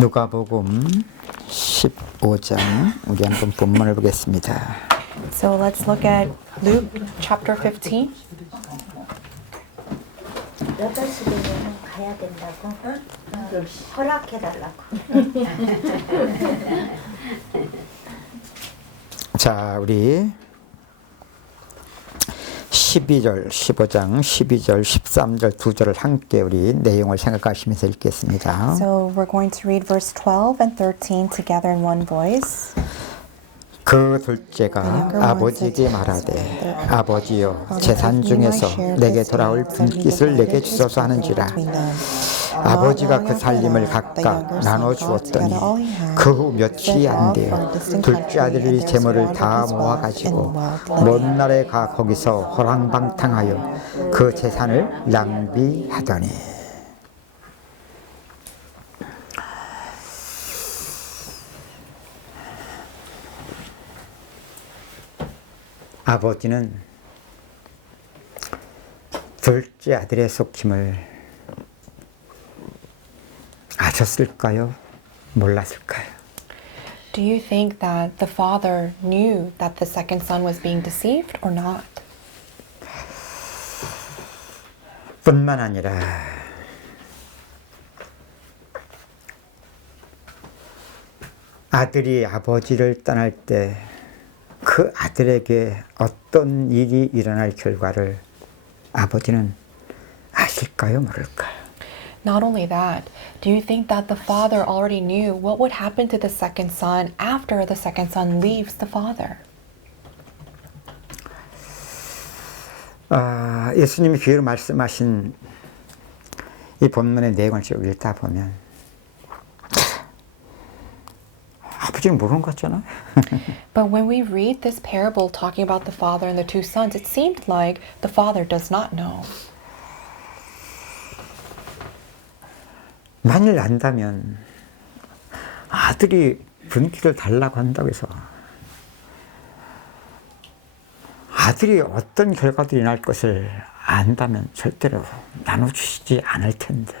누가복음 15장 우리 한번 본문을 보겠습니다. So let's look at Luke chapter 15. 8시 되면 가야 된다고? 허락해달라고. 자, 우리 12절, 15장 12절, 13절 두 절을 함께 우리 내용을 생각하시면서 읽겠습니다. So we're going to read verse 12 and 13 together in one voice. 그 둘째가 아버지에게 말하되 아버지여 재산 중에서 내게 돌아올 분깃을 내게 주소서 하는지라. 아버지가 그 살림을 각각 나눠 주었더니 그 후 며칠이 안 되어 둘째 아들이 재물을 다 모아가지고 먼 나라에 가 거기서 호랑방탕하여 그 재산을 낭비하더니. 아버지는 둘째 아들의 속힘을 아셨을까요? 몰랐을까요? Do you think that the father knew that the second son was being deceived or not? 뿐만 아니라 아들이 아버지를 떠날 때 그 아들에게 어떤 일이 일어날 결과를 아버지는 아실까요? 모를까요? Not only that, do you think that the father already knew what would happen to the second son after the second son leaves the father? 예수님이 비유로 말씀하신 이 본문의 내용을 쭉 읽다 보면 아버지는 모르는 것 같잖아요. But when we read this parable talking about the father and the two sons, it seemed like the father does not know. 만일 안다면 아들이 분깃을 달라고 한다고 해서 아들이 어떤 결과들이 날 것을 안다면 절대로 나눠주시지 않을 텐데.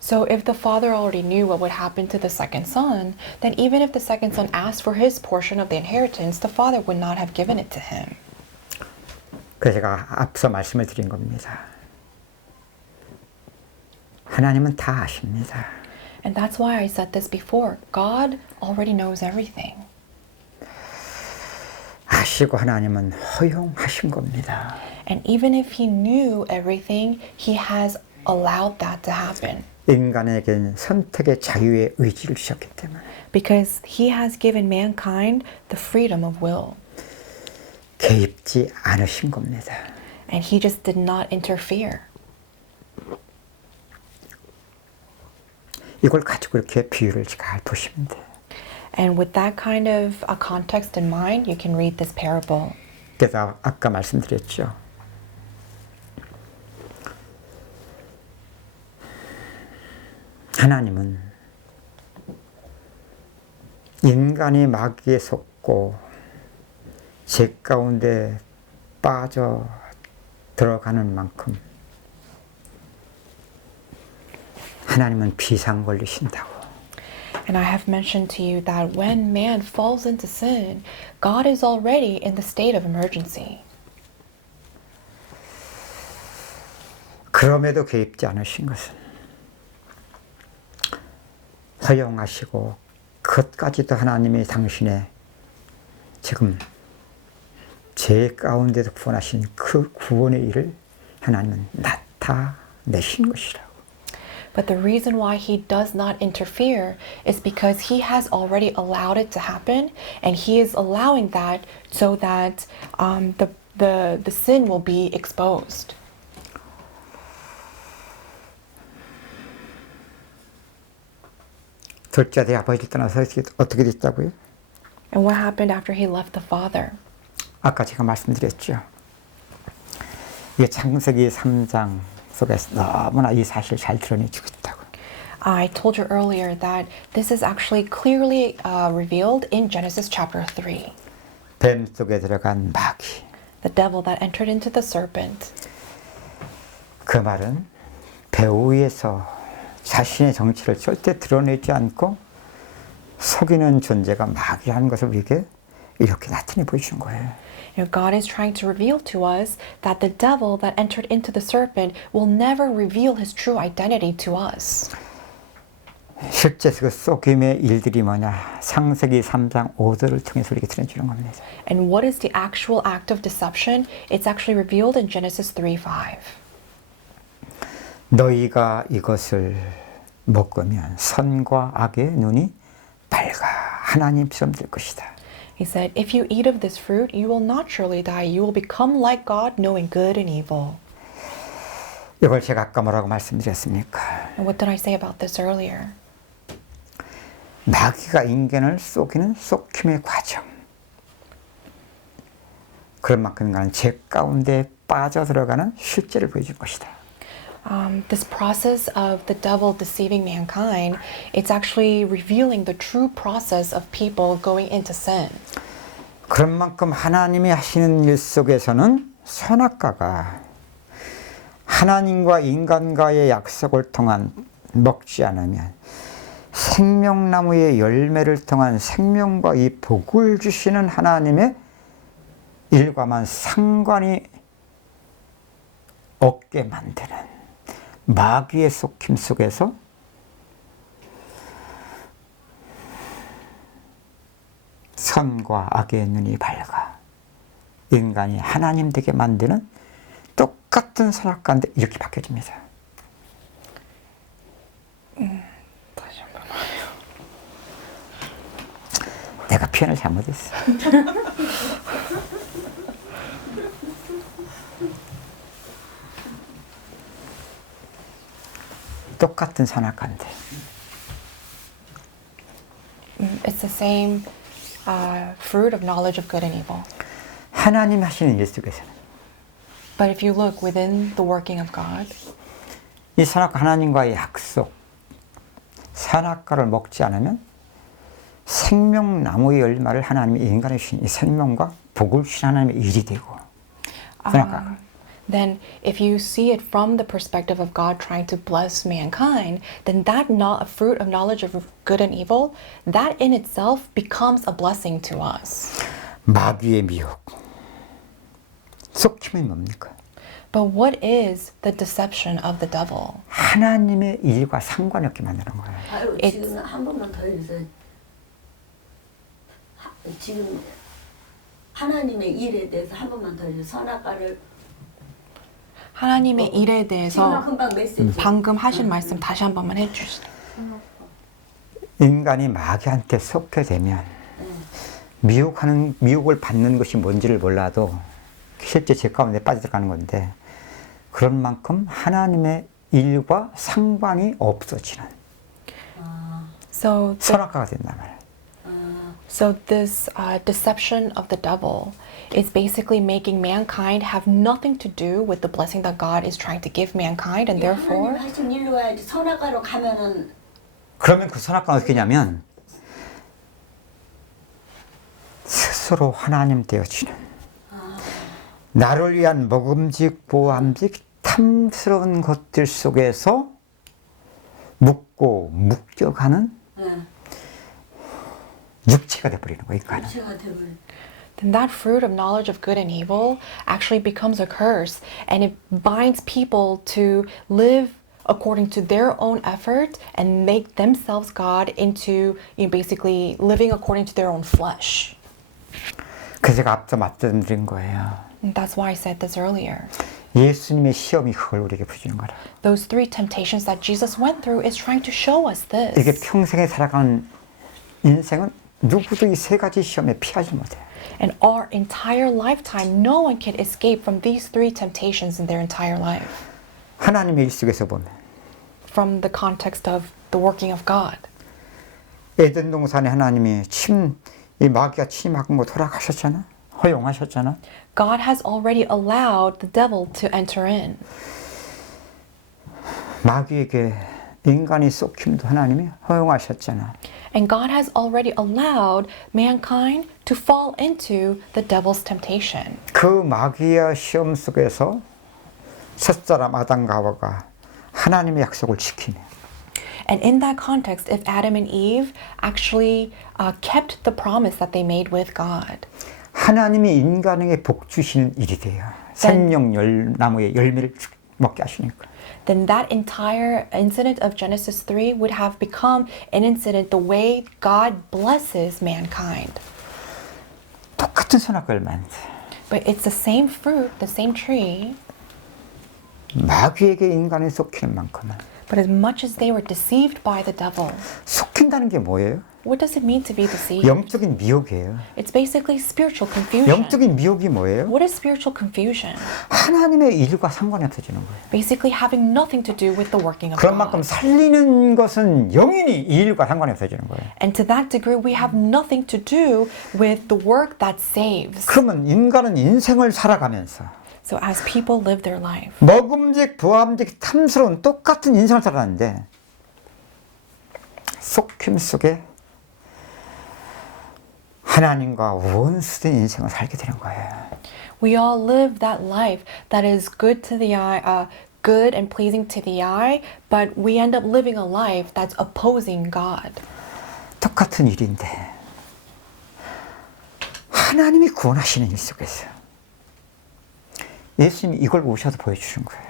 So if the father already knew what would happen to the second son, then even if the second son asked for his portion of the inheritance, the father would not have given it to him. 그래서 제가 앞서 말씀을 드린 겁니다. 하나님은 다 아십니다. And that's why I said this before. God already knows everything. 아시고 하나님은 허용하신 겁니다. And even if he knew everything, he has allowed that to happen. 인간에게는 선택의 자유의 의지를 주셨기 때문에. Because he has given mankind the freedom of will. 개입지 않으신 겁니다. And he just did not interfere. 이걸 가지고 이렇게 비유를 잘 보시면 돼요. And with that kind of a context in mind, you can read this parable. 그래서 아까 말씀드렸죠. 하나님은 인간이 마귀에 속고 죄 가운데 빠져 들어가는 만큼 하나님은 비상 걸리신다고. And I have mentioned to you that when man falls into sin, God is already in the state of emergency. 그럼에도 개입지 않으신 것은 허용하시고 그것까지도 하나님이 당신의 지금 죄 가운데서 구원하신 그 구원의 일을 하나님은 나타내신 것이라고. But the reason why he does not interfere is because he has already allowed it to happen, and he is allowing that so that the sin will be exposed. 둘째 아들이 아버지를 떠나서 어떻게 됐다고요? And what happened after he left the father? 아까 제가 말씀드렸죠. 이게 창세기 3장 속에서 너무나 이 사실을 잘 드러내주고 있다고. I told you earlier that this is actually clearly revealed in Genesis chapter 3. 뱀 속에 들어간 마귀. The devil that entered into the serpent. 그 말은 배 위에서 자신의 정체를 절대 드러내지 않고 속이는 존재가 마귀라는 것을 우리에게 이렇게 나타내 보여주는 거예요. God is trying to reveal to us that the devil that entered into the serpent will never reveal his true identity to us. 실제 그 속임의 일들이 뭐냐? 창세기 3장 5절을 통해서 우리에게 드러내주는 겁니다. And what is the actual act of deception? It's actually revealed in Genesis 3:5. 너희가 이것을 먹으면 선과 악의 눈이 밝아 하나님처럼 될 것이다. He said, if you eat of this fruit, you will not surely die. You will become like God, knowing good and evil. 이걸 제가 아까 뭐라고 말씀드렸습니까? And what did I say about this earlier? 마귀가 인간을 속이는 속힘의 과정. 그런 만큼 인간은 죄 가운데 빠져들어가는 실제를 보여줄 것이다. This process of the devil deceiving mankind, it's actually revealing the true process of people going into sin. 그런 만큼 하나님이 하시는 일 속에서는 선악과가 하나님과 인간과의 약속을 통한 먹지 않으면 생명나무의 열매를 통한 생명과 이 복을 주시는 하나님의 일과만 상관이 없게 만드는 마귀의 속힘 속에서 선과 악의 눈이 밝아 인간이 하나님 되게 만드는 똑같은 선악과인데 이렇게 바뀌어집니다. 다시 한번 말해요. 내가 표현을 잘못했어. 똑같은 선악과인데 It's the same fruit of knowledge of good and evil. 하나님이 하시는 일 속에서는 But if you look within the working of God, 이 선악과 하나님과의 약속, 선악과를 먹지 않으면 생명나무의 열매를 하나님이 인간에 주신 이 생명과 복을 주신 하나님의 일이 되고 선악과가 then if you see it from the perspective of God trying to bless mankind, then that not a fruit of knowledge of good and evil, that in itself becomes a blessing to us. 마귀의 미혹, 속힘이 뭡니까? But what is the deception of the devil? 하나님의 일과 상관이 없게 만드는 거예요. 아유, It's- 지금 한 번만 더 해주세요. 지금 하나님의 일에 대해서 한 번만 더 해주세요. 선악과를 하나님의 일에 지금 대해서 금방 메시지. 방금 하신 말씀 다시 한 번만 해주시죠. 인간이 마귀한테 속게 되면 미혹을 받는 것이 뭔지를 몰라도 실제 죄 가운데 빠져들어가는 건데 그런 만큼 하나님의 일과 상관이 없어지는 So, 선악과가 된단 말이에요. so this deception of the devil is basically making mankind have nothing to do with the blessing that God is trying to give mankind, and therefore, 하나님 하신 일로 와야지. 선악과로 가면은 그러면 그 선악과는 어떻게 하냐면 스스로 하나님 되어지는 나를 위한 먹음직 보암직 탐스러운 것들 속에서 묵고 묶여가는 육체가 돼버리는 거예요. 인간은. 제가 되면 then that fruit of knowledge of good and evil actually becomes a curse, and it binds people to live according to their own effort and make themselves God into, basically living according to their own flesh. 그래서 제가 앞서 말씀드린 거예요. And that's why I said this earlier. 예수님의 시험이 그걸 우리에게 보여주는 거라. Those three temptations that Jesus went through is trying to show us 이게 this. 평생에 살아가는 인생은 누구도 이 세 가지 시험에 피하지 못해요. And our entire lifetime, no one can escape from these three temptations in their entire life. 하나님의 일 속에서 보면 From the context of the working of God. 에덴 동산에 하나님이 이 마귀가 침입한 거 돌아가셨잖아. 허용하셨잖아. God has already allowed the devil to enter in. 마귀에게 인간이 쏙힘도 하나님이 허용하셨잖아. And God has already allowed mankind to fall into the devil's temptation. 그 마귀의 시험 속에서 첫사람 아담과 하와가 하나님의 약속을 지키네. And in that context, if Adam and Eve actually kept the promise that they made with God, 하나님이 인간에게 복 주시는 일이 돼요. 생명 나무의 열매를 먹게 하시니까. then that entire incident of Genesis 3 would have become an incident the way God blesses mankind. 똑같은 선악과를 만든 But it's the same fruit, the same tree. 마귀에게 인간이 속히는 만큼은 But as much as they were deceived by the devil, 속힌다는 게 뭐예요? what does it mean to be deceived? 영적인 미혹이에요. It's basically spiritual confusion. 영적인 미혹이 뭐예요? What is spiritual confusion? 하나님의 일과 상관이 없어지는 거예요. Basically having nothing to do with the working of 그런 만큼 God. 살리는 것은 영인이 이 일과 상관이 없어지는 거예요. And to that degree, we have nothing to do with the work that saves. 그러면 인간은 인생을 살아가면서 So as people live their life, 먹음직, 부함직, 탐스러운 똑같은 인생을 살았는데 속힘 속에 하나님과 원수된 인생을 살게 되는 거예요. we all live that life that is good to the eye, good and pleasing to the eye, but we end up living a life that's opposing God. 똑같은 일인데 하나님이 구원하시는 일 속에서 예수님이 이걸 오셔서 보여주신 거예요.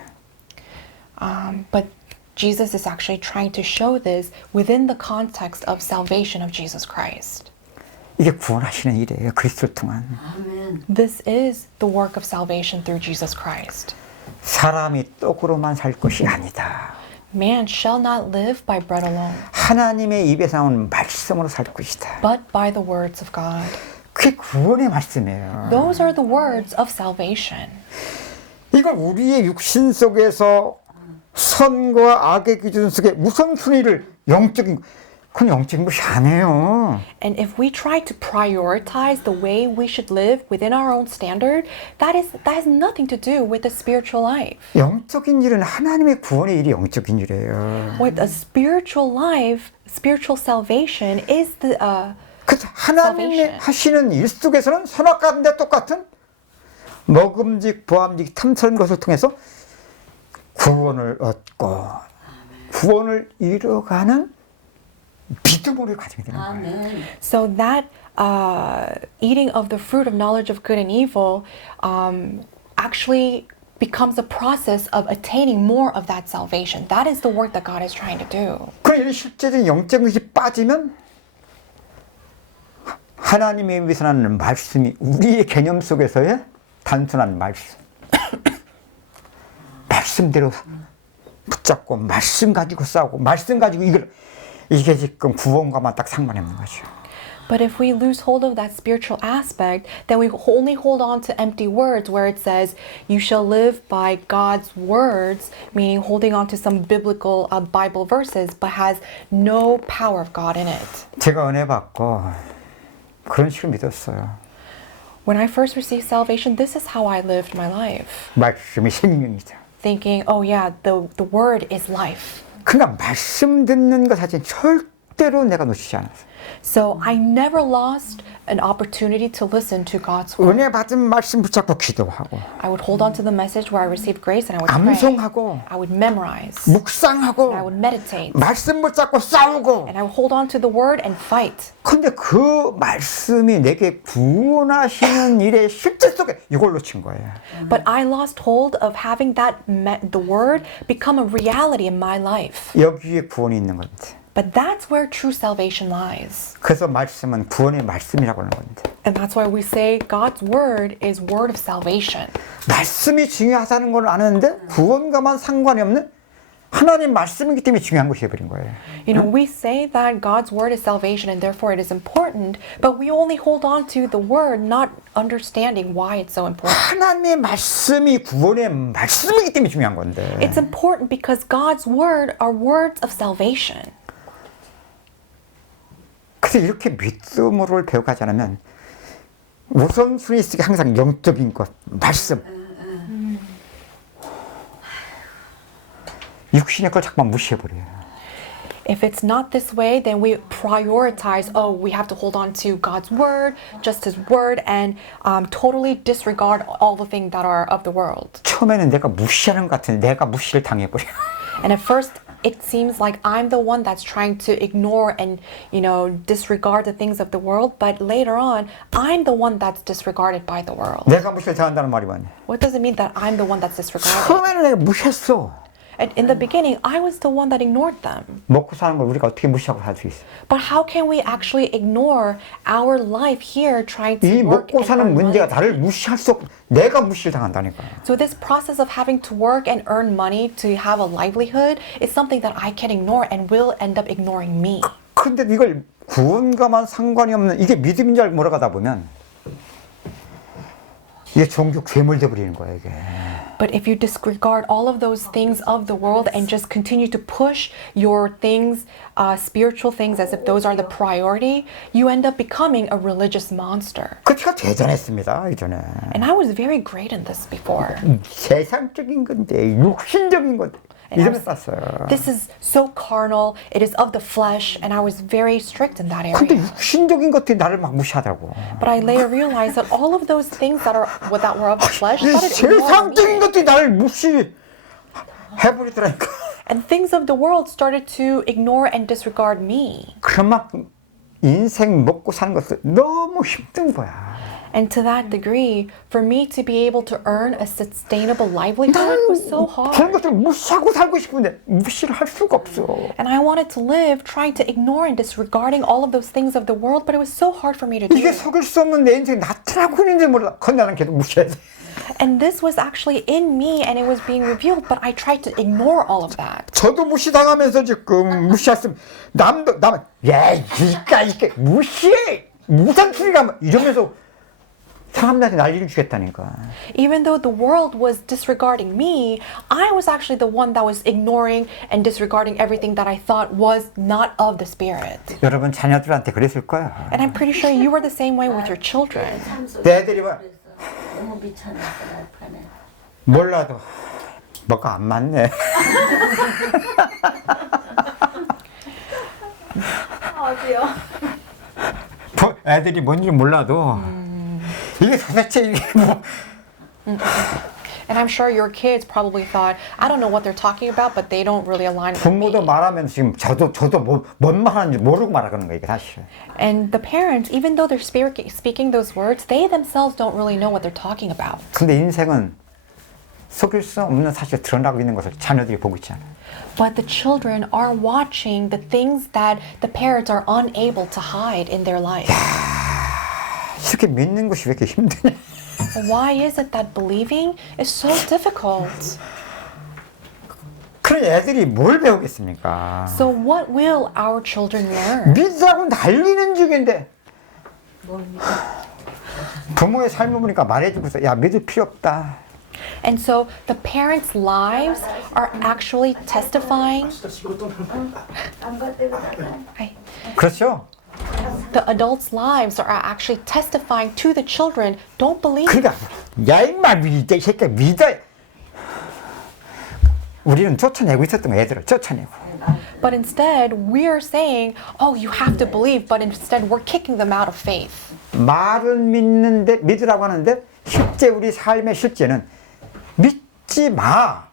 But Jesus is actually trying to show this within the context of salvation of Jesus Christ. 이게 구원하시는 일이에요. 그리스도를 통한. 아멘. This is the work of salvation through Jesus Christ. 사람이 떡으로만 살 것이 아니다. Man shall not live by bread alone, 하나님의 입에서 나오는 말씀으로 살 것이다. but by the words of God. 그게 구원의 말씀이에요. Those are the words of salvation. 이걸 우리의 육신 속에서 선과 악의 기준 속에 우선순위를 영적인 그건 영적인 것이 아니에요. And if we try to prioritize the way we should live within our own standard, that has nothing to do with the spiritual life. 영적인 일은 하나님의 구원의 일이 영적인 일이에요. With a spiritual life, spiritual salvation is the 그래서 하나님이 salvation. 하시는 일 속에서는 선악과인데 똑같은 먹음직, 보암직, 탐스러운 것을 통해서 구원을 얻고 구원을 이뤄가는 믿음으로 가지게 되는 거예요. 아멘. So that eating of the fruit of knowledge of good and evil actually becomes a process of attaining more of that salvation. That is the work that God is trying to do. 그럼 이런 실제적인 영적인 것이 빠지면 하나님의 입에서 나는 말씀이 우리의 개념 속에서의 단순한 말씀 말씀대로 붙잡고 말씀 가지고 싸우고 말씀 가지고 이게 지금 구원과만 딱 상관이 없는 거죠. But if we lose hold of that spiritual aspect, then we only hold on to empty words where it says, you shall live by God's words, meaning holding on to some biblical Bible verses, but has no power of God in it. 제가 은혜 받고 그런 식으로 믿었어요. When I first received salvation, this is how I lived my life. 말씀이 생명이다. Thinking, oh yeah, the word is life. 그러니까 말씀 듣는 것 자체는 절대로 내가 놓치지 않았어요. So I never lost an opportunity to listen to God's word. 은혜 받은 말씀 붙잡고 기도하고 I would hold on to the message where I received grace and I would pray. 암송하고 I would memorize. 묵상하고 And I would meditate. 말씀 붙잡고 싸우고 And I would hold on to the word and fight. 근데 그 말씀이 내게 구원하시는 일의 실제 속에 이걸 놓친 거예요. But I lost hold of having the word become a reality in my life. 여기에 구원이 있는 건데. But that's where true salvation lies. 그래서 말씀은 구원의 말씀이라고 하는 건데. And that's why we say God's word is word of salvation. 말씀이 중요하다는 걸 아는데 구원과만 상관이 없는 하나님 말씀이기 때문에 중요한 것이 되어버린 거예요. You know, we say that God's word is salvation and therefore it is important, but we only hold on to the word not understanding why it's so important. 하나님의 말씀이 구원의 말씀이기 때문에 중요한 건데. It's important because God's word are words of salvation. 그래서 이렇게 믿음으로 배워가지 않으면 우선순위 속에 항상 영적인 것, 말씀. 육신의 걸 자꾸만 무시해버려요. If it's not this way, then we prioritize, oh, we have to hold on to God's word, just his word, and totally disregard all the things that are of the world. 처음에는 내가 무시하는 것 같은데 내가 무시를 당해버려요. And at first, it seems like I'm the one that's trying to ignore and, disregard the things of the world, but later on, I'm the one that's disregarded by the world. 내가 무시를 당한다는 말이 뭐냐? What does it mean that I'm the one that's disregarded? 처음에는 내가 무시했어. And in the beginning, I was the one that ignored them. 먹고 사는 걸 우리가 어떻게 무시하고 살 수 있어? But how can we actually ignore our life here trying to 이 work 먹고 and 사는 earn 문제가 money? 나를 무시할 수 없. 내가 무시를 당한다니까. So this process of having to work and earn money to have a livelihood is something that I can ignore and will end up ignoring me. 근데 이걸 구원과만 상관이 없는 이게 믿음인 줄 알고 몰아가다 보면 이게 종교 괴물돼 버리는 거야 이게. But if you disregard all of those things of the world and just continue to push your things, spiritual things, as if those are the priority, you end up becoming a religious monster. 그 제가 대단했습니다 이전에. And I was very great in this before. 세상적인 건데 육신적인 건데 이러면 쌌어요. This is so carnal, it is of the flesh, and I was very strict in that 근데 area. 육신적인 것들이 나를 막 무시하더라고. But I later realized that all of those things that were of the flesh 이 started ignoring 세상적인 me. 것들이 나를 무시해버리더라니까. And things of the world started to ignore and disregard me. 그만큼 인생 먹고 사는 것은 너무 힘든 거야. And to that degree, for me to be able to earn a sustainable livelihood was so 그런 hard. 것들을 무시하고 살고 싶은데 무시를 할 수가 없어. And I wanted to live trying to ignore and disregarding all of those things of the world, but it was so hard for me to 이게 do. 속일 수 없는 내 인생이 나타나고 있는지 몰라. 그건 나는 계속 무시해야 돼. And this was actually in me and it was being revealed, but I tried to ignore all of that. 저도 무시당하면서 지금 무시했으면 남도 야 이까 무시해 무상투리가 이러면서 사람들한테 난리를 주겠다니까. Even though the world was disregarding me, I was actually the one that was ignoring and disregarding everything that I thought was not of the Spirit. 여러분 자녀들한테 그랬을 거야. And I'm pretty sure you were the same way with your children. 내 애들이 봐. 너무 미쳐놨어 남편에. 몰라도 뭐가 안 맞네. 어디요? 애들이 뭔지 몰라도 이게 도대체 이게 뭐 And I'm sure your kids probably thought, I don't know what they're talking about, but they don't really align with me. 부모도 말하면 지금 저도 뭔 말하는지 모르고 말하는 거예요 이게 사실. And the parents, even though they're speaking those words, they themselves don't really know what they're talking about. 근데 인생은 속일 수 없는 사실 드러나고 있는 것을 자녀들이 보고 있잖아요. But the children are watching the things that the parents are unable to hide in their life. 이렇게 믿는 것이 왜 이렇게 힘드냐? Why is it that believing is so difficult? 그런 애들이 뭘 배우겠습니까? So what will our children learn? 믿으라고 날리는 중인데 뭡니까? 부모의 삶을 보니까 말해주고서 야 믿을 필요 없다. And so the parents' lives are actually testifying. 안가 때문에 그렇죠? The adults' lives are actually testifying to the children. Don't believe. 그러니까 야 임마 믿어 이 새끼야 믿어. 우리는 쫓아내고 있었던 거 애들을 쫓아내고. But instead, we are saying, "Oh, you have to believe." But instead, we're kicking them out of faith. 말은 믿는데 믿으라고 하는데 실제 우리 삶의 실제는 믿지 마.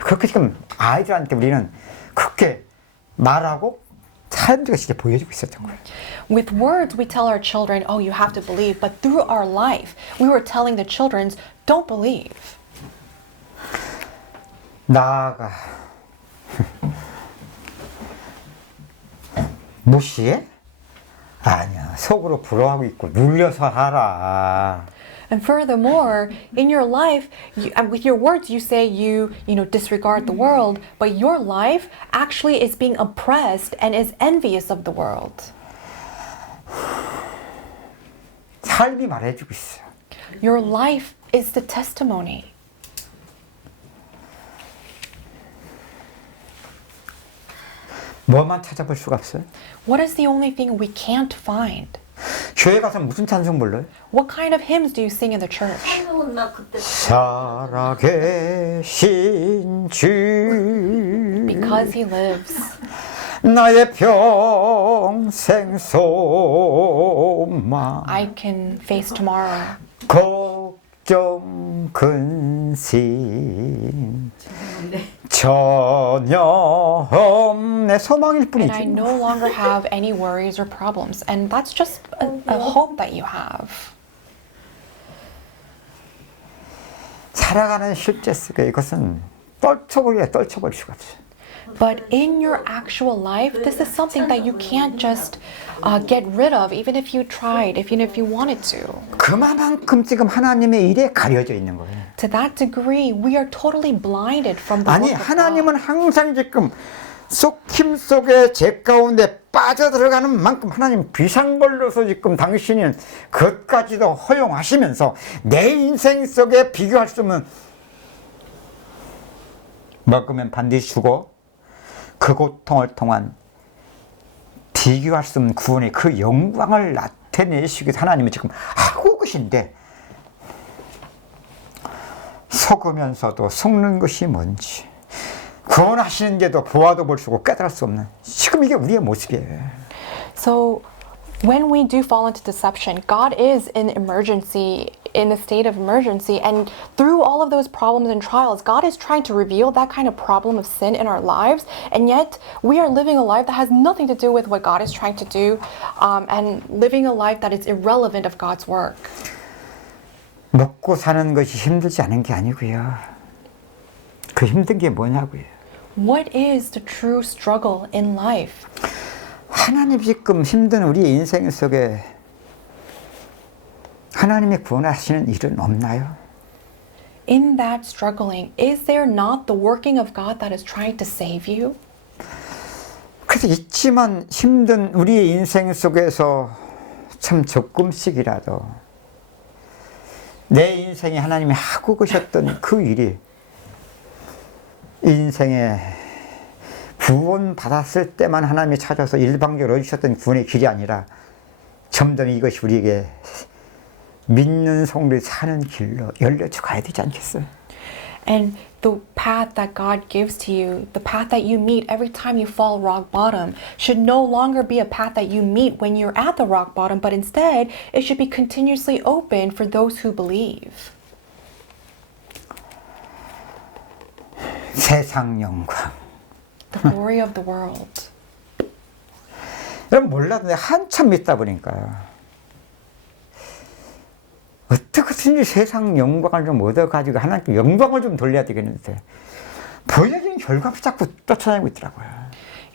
그렇게 지금 아이들한테 우리는 그렇게 말하고 사람들이 진짜 보여주고 있었던 거예요. With words, we tell our children, "Oh, you have to believe." But through our life, we were telling the children, "Don't believe." 나아가 무시해? 아니야. 속으로 부러워하고 있고 눌려서 하라. And furthermore, in your life, with your words, you say you disregard the world, but your life actually is being oppressed and is envious of the world. 삶이 말해주고 있어. Your life is the testimony. 뭐만 찾아볼 수가 없어요? What is the only thing we can't find? 교회 가서 무슨 찬송 불러요? What kind of hymns do you sing in the church? 한국은 막 그때 살아계신 주 Because he lives. 나의 평생 소망 I can face tomorrow. 좀 근심 전혀 없네 소망일 And I 뿐이지. no longer have any worries or problems. And that's just a hope that you have. 살아가는 실제 속에 이것은 떨쳐버릴 수가 없어요. But in your actual life, this is something that you can't just get rid of, even if you tried, even if you wanted to. 그만큼 지금 하나님의 일에 가려져 있는 거예요. To that degree, we are totally blinded from the 아니 work of 하나님은 God. 항상 지금 속힘 속에 제 가운데 빠져들어가는 만큼 하나님 비상벌로서 지금 당신은 그것까지도 허용하시면서 내 인생 속에 비교할 수 없는 먹으면 반드시 주고 그 고통을 통한 비교할 수 없는 구원의 그 영광을 나타내시기 위해서 하나님은 지금 하고 계신데 속으면서도 속는 것이 뭔지 구원하시는데도 보아도 볼 수 없고 깨달을 수 없는 지금 이게 우리의 모습이에요. So, when we do fall into deception, God is in emergency, in a state of emergency, and through all of those problems and trials, God is trying to reveal that kind of problem of sin in our lives, and yet we are living a life that has nothing to do with what God is trying to do, and living a life that is irrelevant of God's work. 먹고 사는 것이 힘들지 않은 게 아니고요. 그 힘든 게 뭐냐고요. What is the true struggle in life? 하나님 지금 힘든 우리의 인생 속에 하나님이 구원하시는 일은 없나요? In that struggling, is there not the working of God that is trying to save you? 그래서 있지만 힘든 우리의 인생 속에서 참 조금씩이라도 내 인생에 하나님이 하고 계셨던 그 일이 인생에 구원 받았을 때만 하나님이 찾아서 일방적으로 해주셨던 구원의 길이 아니라 점점 이것이 우리에게 믿는 성도들이 사는 길로 열려져 가야 되지 않겠어요? And the path that God gives to you, the path that you meet every time you fall rock bottom, should no longer be a path that you meet when you're at the rock bottom, but instead it should be continuously open for those who believe. 세상 영광. The glory of the world. 여러분 몰라도 내가 한참 믿다 보니까 어떻게든지 세상 영광을 좀 얻어가지고 하나님께 영광을 좀 돌려야 되겠는데 보여지는 결과를 자꾸 쫓아다니고 있더라고요.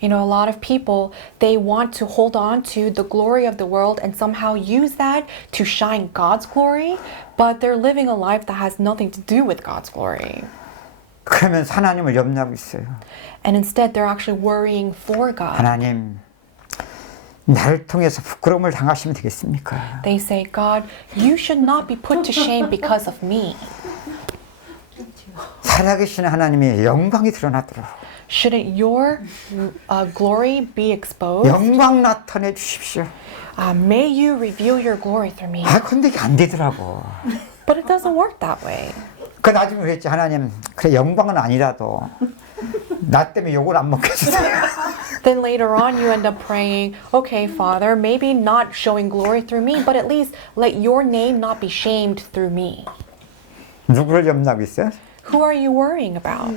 You know, a lot of people, they want to hold on to the glory of the world and somehow use that to shine God's glory, but they're living a life that has nothing to do with God's glory. 그러면서 하나님을 염려하고 있어요. And instead, they're actually worrying for God. 하나님, 나를 통해서 부끄러움을 당하시면 되겠습니까? They say, God, you should not be put to shame because of me. 살아계신 하나님의 영광이 드러나도록 Shouldn't your glory be exposed? 영광 나타내 주십시오. May you reveal your glory through me. 근데 이게 안 되더라고. But it doesn't work that way. 그 나중에 그랬지 하나님 그래 영광은 아니라도 나 때문에 욕을 안 먹게 해주세요. Then later on you end up praying, okay, Father, maybe not showing glory through me, but at least let your name not be shamed through me. 누구를 염려하고 있어요? Who are you worrying about?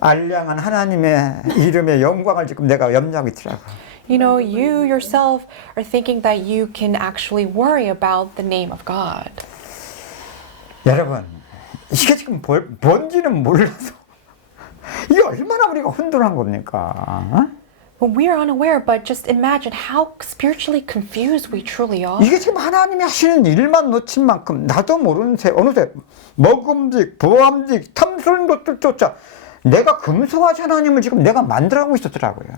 알량한 하나님의 이름의 영광을 지금 내가 염려하고 있더라고. You know, you yourself are thinking that you can actually worry about the name of God. 여러분 이게 지금 뭔지는 몰라서 이게 얼마나 우리가 혼돈한 겁니까? Well, we are unaware, but just imagine how spiritually confused we truly are. 이게 지금 하나님이 하시는 일만 놓친 만큼 나도 모르는 새 어느새 먹음직, 보암직, 탐스러운 것들조차 내가 금송아지 하나님을 지금 내가 만들어가고 있었더라고요.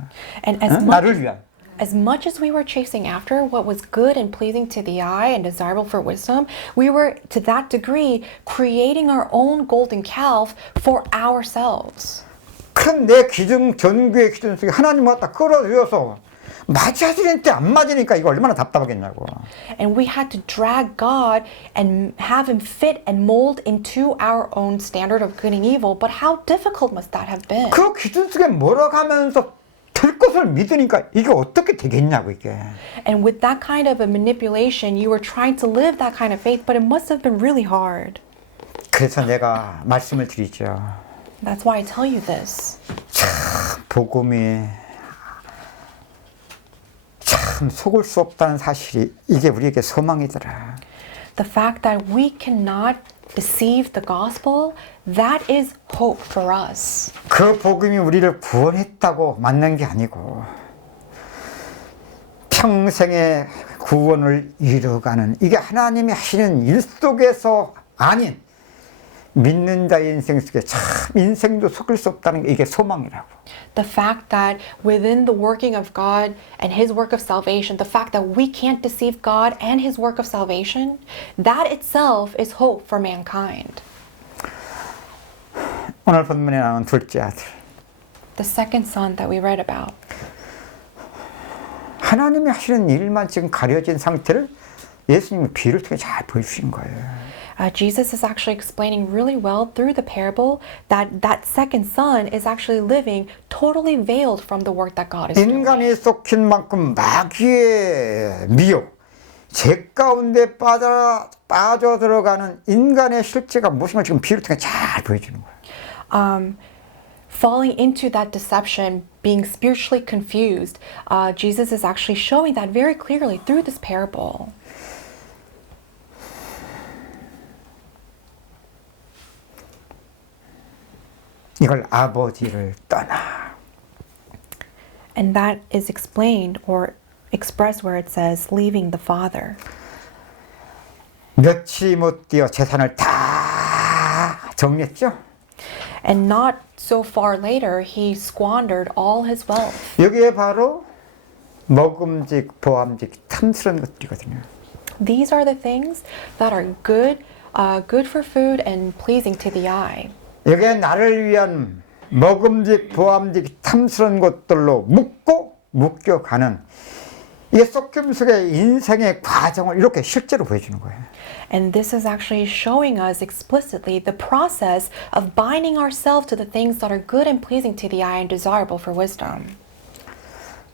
And as 나를 위한. As much as we were chasing after what was good and pleasing to the eye and desirable for wisdom, we were, to that degree, creating our own golden calf for ourselves. 큰 내 기준, 전교의 기준 속에 하나님 왔다 끌어들여서 맞아지는데 안 맞으니까 이거 얼마나 답답하겠냐고. And we had to drag God and have him fit and mold into our own standard of good and evil. But how difficult must that have been? 그 기준 속에 몰아가면서 될 것을 믿으니까 이게 어떻게 되겠냐고 이게. And with that kind of a manipulation, you were trying to live that kind of faith, but it must have been really hard. 그래서 내가 말씀을 드리죠. That's why I tell you this. 복음이 참 속을 수 없다는 사실이 이게 우리에게 소망이더라. The fact that we cannot deceive the gospel, that is hope for us. 그 복음이 우리를 구원했다고 맞는 게 아니고 평생의 구원을 이루어가는 이게 하나님이 하시는 일 속에서 아닌 믿는 자의 인생 속에 참 인생도 속일 수 없다는 게 이게 소망이라고. The fact that within the working of God and His work of salvation, the fact that we can't deceive God and His work of salvation, that itself is hope for mankind. 오늘 본문에 나온 둘째 아들. The second son that we read about. 하나님이 하시는 일만 지금 가려진 상태를 예수님이 비유를 통해 잘 보여주신 거예요. Jesus is actually explaining really well through the parable that that second son is actually living totally veiled from the work that God is doing. 인간이 속힌 만큼 마귀의 미혹, 죄 가운데 빠져 들어가는 인간의 실제가 무엇인가 지금 비유를 통해 잘 보여주는 거예요. Falling into that deception, being spiritually confused, Jesus is actually showing that very clearly through this parable. 이걸 아버지를 떠나. And that is explained or expressed where it says, leaving the father. 며칠이 못 뛰어 재산을 다 정리했죠. And not so far later, he squandered all his wealth. 여기에 바로 먹음직, 보암직, 탐스러운 것들이거든요. These are the things that are good for food and pleasing to the eye. 여기에 나를 위한 먹음직, 보암직, 탐스러운 것들로 묶여가는 이게 썩김 속의 인생의 과정을 이렇게 실제로 보여주는 거예요. And this is actually showing us explicitly the process of binding ourselves to the things that are good and pleasing to the eye and desirable for wisdom.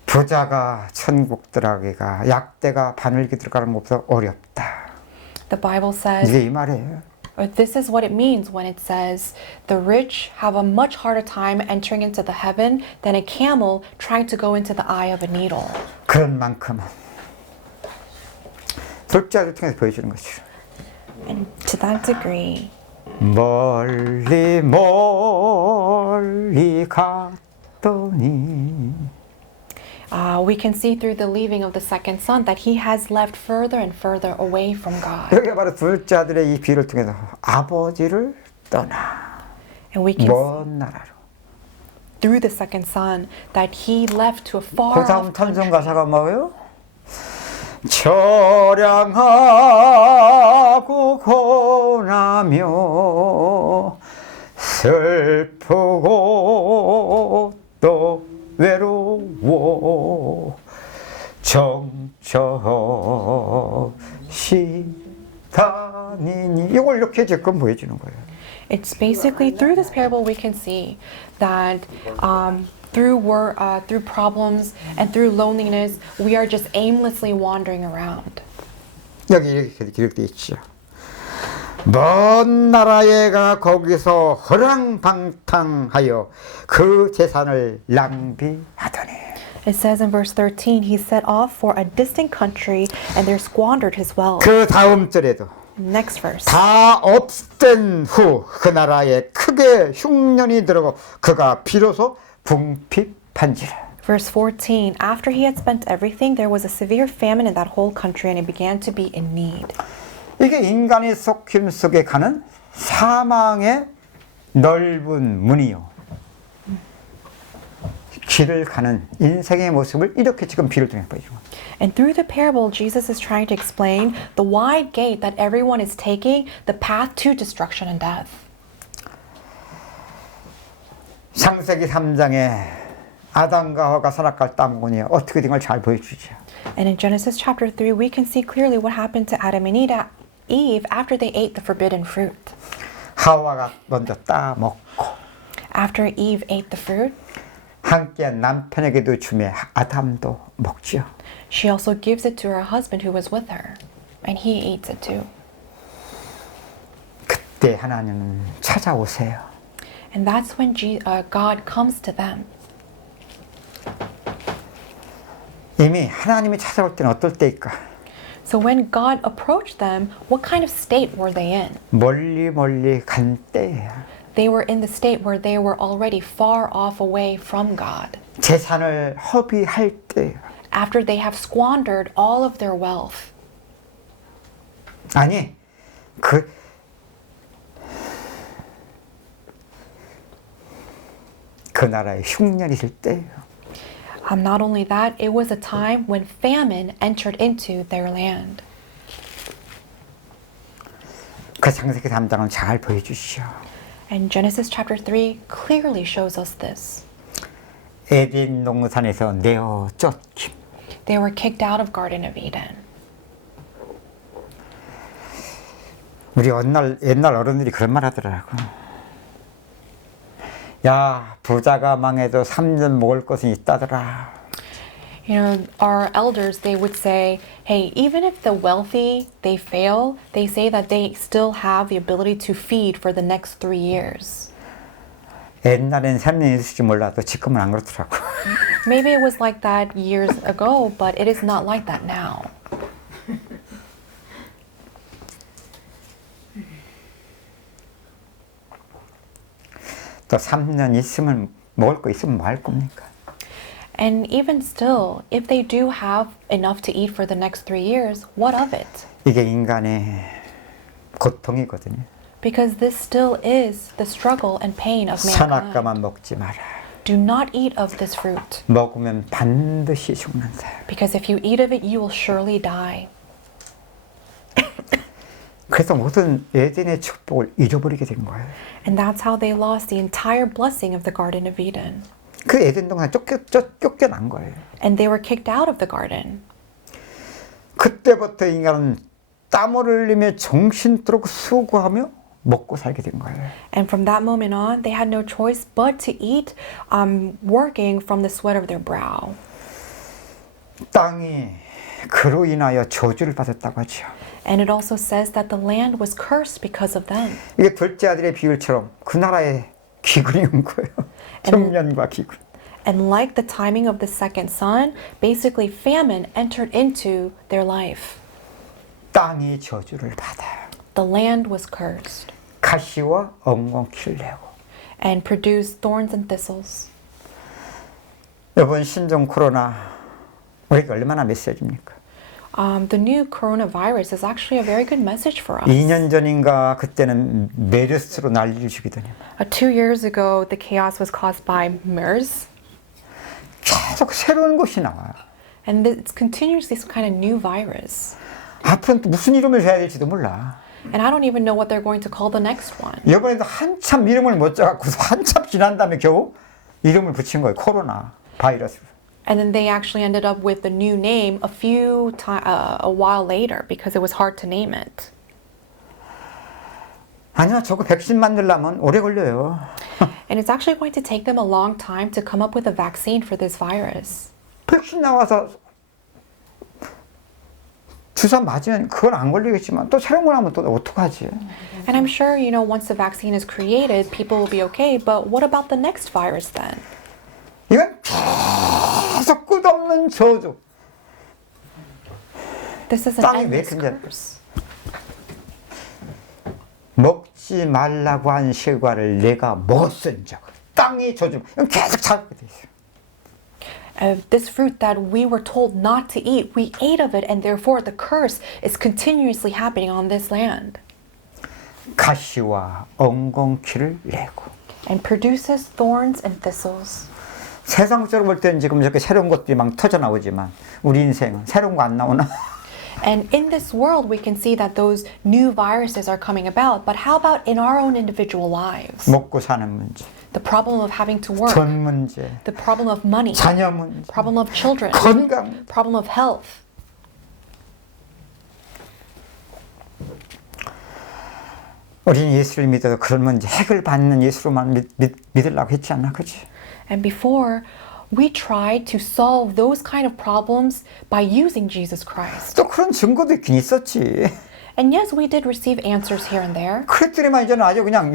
부자가 천국 들어가기가 약대가 바늘기 들어가는 것보다 어렵다. The Bible says, 이게 이 말이에요. or this is what it means when it says, the rich have a much harder time entering into the heaven than a camel trying to go into the eye of a needle. 그런 만큼은 둘째 아들을 통해서 보여주는 것이죠. And to that degree, 멀리 멀리 갔더니 we can see through the leaving of the second son that he has left further and further away from God. 여기가 바로 둘째 아들의 이 비유를 통해서 아버지를 떠나 And we can 먼 나라로. through the second son that he left to a 그 far 다음 off 찬송 country. 가사가 뭐예요? 처량하고 고나며 슬프고 또 외로워 정처시 다니니 이걸 이렇게 지금 보여주는 거예요. It's basically through this parable we can see that through problems and through loneliness, we are just aimlessly wandering around. 여기 이렇게 기록되어 있죠. 먼 나라에 가 거기서 허랑방탕하여 그 재산을 낭비하더니. It says in verse 13, he set off for a distant country and there squandered his wealth. 그 다음 절에도 Next verse. 다 없앤 후 그 나라에 크게 흉년이 들어고 그가 비로소 궁핍한지라. Verse 14, after he had spent everything, there was a severe famine in that whole country and he began to be in need. 이게 인간의 속힘 속에 가는 사망의 넓은 문이요. 길을 가는 인생의 모습을 이렇게 지금 비를 통해 보여주고. And through the parable, Jesus is trying to explain the wide gate that everyone is taking, the path to destruction and death. 창세기 3장에 아담과 하와가 선악과를 따먹으니 어떻게 된 걸 잘 보여주죠. And in Genesis chapter 3, we can see clearly what happened to Adam and Eve after they ate the forbidden fruit. 하와가 먼저 따먹고 After Eve ate the fruit, 함께 남편에게도 주매 아담도 먹지요. she also gives it to her husband who was with her, and he eats it too. 그때 하나님은 찾아오세요. And that's when God comes to them. 이미 하나님이 찾아올 때는 어떨 때일까? So when God approached them, what kind of state were they in? 멀리 멀리 간 때예요. They were in the state where they were already far off away from God. 재산을 허비할 때예요. After they have squandered all of their wealth. 아니, 그 나라에 흉년이 있을 때예요. Not only that, it was a time when famine entered into their land. 그 창세기 3장은 잘 보여주시오. And Genesis chapter 3 clearly shows us this. 에덴 동산에서 내어 쫓김. They were kicked out of Garden of Eden. 우리 옛날 어른들이 그런 말 하더라고. 야, 부자가 망해도 3년 먹을 것은 있다더라. You know, our elders, they would say, hey, even if the wealthy, they fail, they say that they still have the ability to feed for the next 3 years. 옛날엔 3년 있을지 몰라도 지금은 안 그렇더라고. Maybe it was like that years ago, but it is not like that now. 또 3년 있으면 먹을 거 있으면 뭐 할 겁니까? And even still, if they do have enough to eat for the next 3 years, what of it? 이게 인간의 고통이거든요. Because this still is the struggle and pain of mankind. 선악과만 먹지 마라. Do not eat of this fruit, 먹으면 반드시 죽는다. because if you eat of it, you will surely die. 그래서 모든 에덴의 축복을 잃어버리게 된 거예요. And that's how they lost the entire blessing of the Garden of Eden. 그 에덴 동산 쫓겨난 거예요. And they were kicked out of the garden. 그때부터 인간은 땀을 흘리며 정신들고 수고하며 먹고 살게 된 거예요. And from that moment on, they had no choice but to eat, working from the sweat of their brow. 땅이 그로 인하여 저주를 받았다고 하죠. And it also says that the land was cursed because of them. 이게 둘째 아들의 비율처럼 그 나라에 기근이 온 거예요. 청년과 기근. And like the timing of the second son, basically famine entered into their life. 땅이 저주를 받아요. The land was cursed 가시와 엉겅퀴를 내고. and produced thorns and thistles. 이번 신종 코로나 우리에게 얼마나 메시지입니까? The new coronavirus is actually a very good message for us. 2년 전인가 그때는 메르스로 난리를 치더니 2 years ago, the chaos was caused by MERS, 계속 새로운 것이 나와요. and it's continuously some kind of new virus. 앞으로는 또 무슨 이름을 해야 될지도 몰라. And I don't even know what they're going to call the next one. 이번에도 한참 이름을 못 짜갖고 한참 지난 다음에 겨우 이름을 붙인 거예요. 코로나 바이러스. And then they actually ended up with the new name a while later because it was hard to name it. 아니야, 저거 백신 만들려면 오래 걸려요. And it's actually going to take them a long time to come up with a vaccine for this virus. 백신 나와서 주사 맞으면 그건 안 걸리겠지만 또 새로운 거 하면 또 어떡하지? And I'm sure, once the vaccine is created, people will be okay, but what about the next virus then? 이건 계속 끝없는 저주. This is an 땅이 왜 endless 근데 curse. 먹지 말라고 한 실과를 내가 먹었은즉 땅이 저주. 이건 계속 자극이 돼 있어요. This fruit that we were told not to eat, we ate of it, and therefore the curse is continuously happening on this land. 가시와 엉겅퀴를 내고. And produces thorns and thistles. 세상적으로 볼 때는 지금 이렇게 새로운 것들이 막 터져 나오지만 우리 인생은 새로운 거 안 나오나? And in this world, we can see that those new viruses are coming about. But how about in our own individual lives? 먹고 사는 문제, The problem of having to work, 돈 문제, the problem of money, 자녀 문제, problem of children, 건강. problem of health. 우리는 예수를 믿어도 그러면 이제 핵을 받는 예수로만 믿으려고 했지 않나, 그지? And before, we tried to solve those kind of problems by using Jesus Christ. 또 그런 증거도 있긴 있었지. And yes, we did receive answers here and there. 그랬더니만 이제는 아주 그냥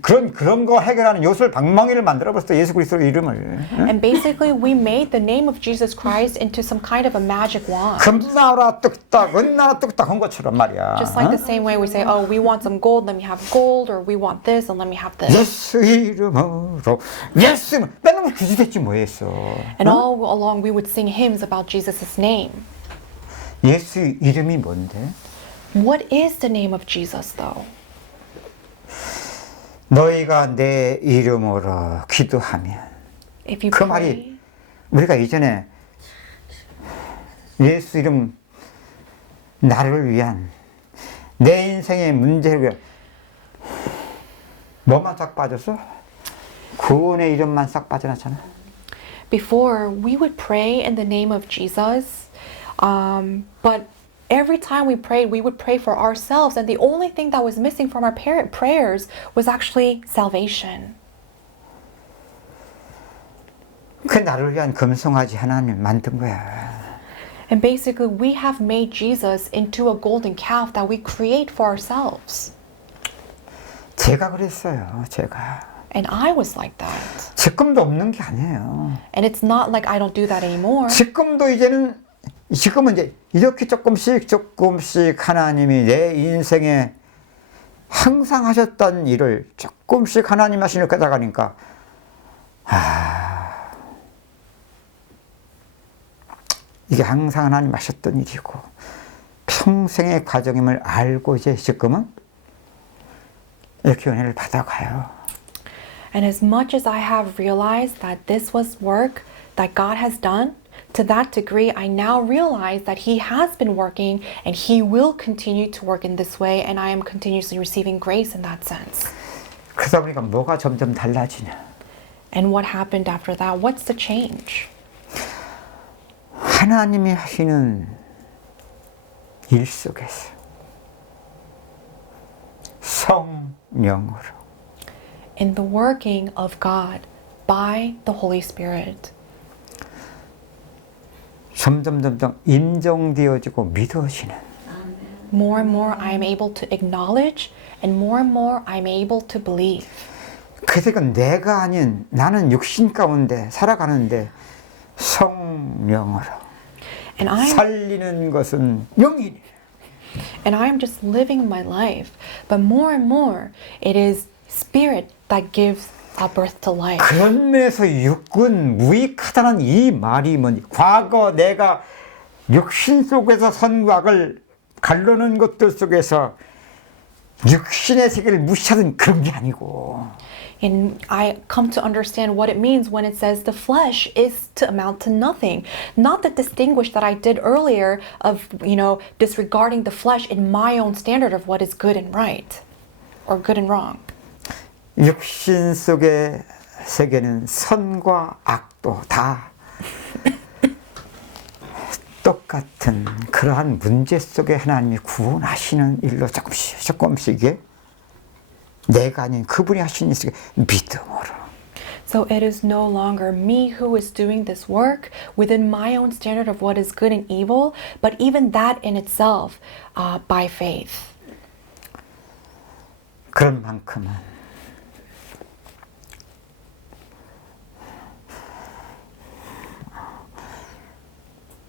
그런 거 해결하는 요술 방망이를 만들어버렸어. 예수 그리스도의 이름을. And basically, we made the name of Jesus Christ into some kind of a magic wand. 금 나라 뚝딱, 은 나라 뚝딱 한 것처럼 말이야. Just like the same way we say, oh, we want some gold, let me have gold, or we want this, and let me have this. 예수 이름으로 예수 맨날 규지됐지 뭐 했어. And all along, we would sing hymns about Jesus' name. 예수 이름이 뭔데? What is the name of Jesus, though? 너희가 내 이름으로 기도하면 If you 그 pray, 말이 우리가 이전에 예수 이름 나를 위한 내 인생의 문제를 뭐만 싹 빠졌어? 구원의 이름만 싹 빠져나잖아. before we would pray in the name of Jesus, but every time we prayed, we would pray for ourselves, and the only thing that was missing from our prayers was actually salvation. 그 나를 위한 금송아지 하나님 만든 거야. And basically, we have made Jesus into a golden calf that we create for ourselves. 제가 그랬어요. 제가. And I was like that. 지금도 없는 게 아니에요. And it's not like I don't do that anymore. 지금은 이제 이렇게 조금씩 하나님이 내 인생에 항상 하셨던 일을 조금씩 하나님 하시는 걸 깨달으니까 이게 항상 하나님 하셨던 일이고 평생의 과정임을 알고 이제 지금은 이렇게 은혜를 받아가요. And as much as I have realized that this was work that God has done, to that degree, I now realize that He has been working and He will continue to work in this way, and I am continuously receiving grace in that sense. 그러다 보니까 뭐가 점점 달라지냐. And what happened after that? What's the change? 하나님이 하시는 일 속에서 성령으로 In the working of God by the Holy Spirit. 점점 인정되어지고 믿어지는 More and more I am able to acknowledge, and more I am able to believe. 그래서 내가 아닌 나는 육신 가운데 살아가는데 성령으로 살리는 것은 영이니. And I am just living my life, but more and more it is Spirit that gives a birth to life. 그런 면에서 육은 무익하다는 이 말이 뭐니? 과거 내가 육신 속에서 선과 악을 갈르는 것들 속에서 육신의 세계를 무시하던 그런 게 아니고. And I come to understand what it means when it says the flesh is to amount to nothing. Not the distinguish that I did earlier of, disregarding the flesh in my own standard of what is good and right or good and wrong. 육신 속의 세계는 선과 악도 다 똑같은 그러한 문제 속에 하나님이 구원하시는 일로 조금씩 이게 내가 아닌 그분이 하시는 일 믿음으로. So it is no longer me who is doing this work within my own standard of what is good and evil, but even that in itself by faith. 그런 만큼은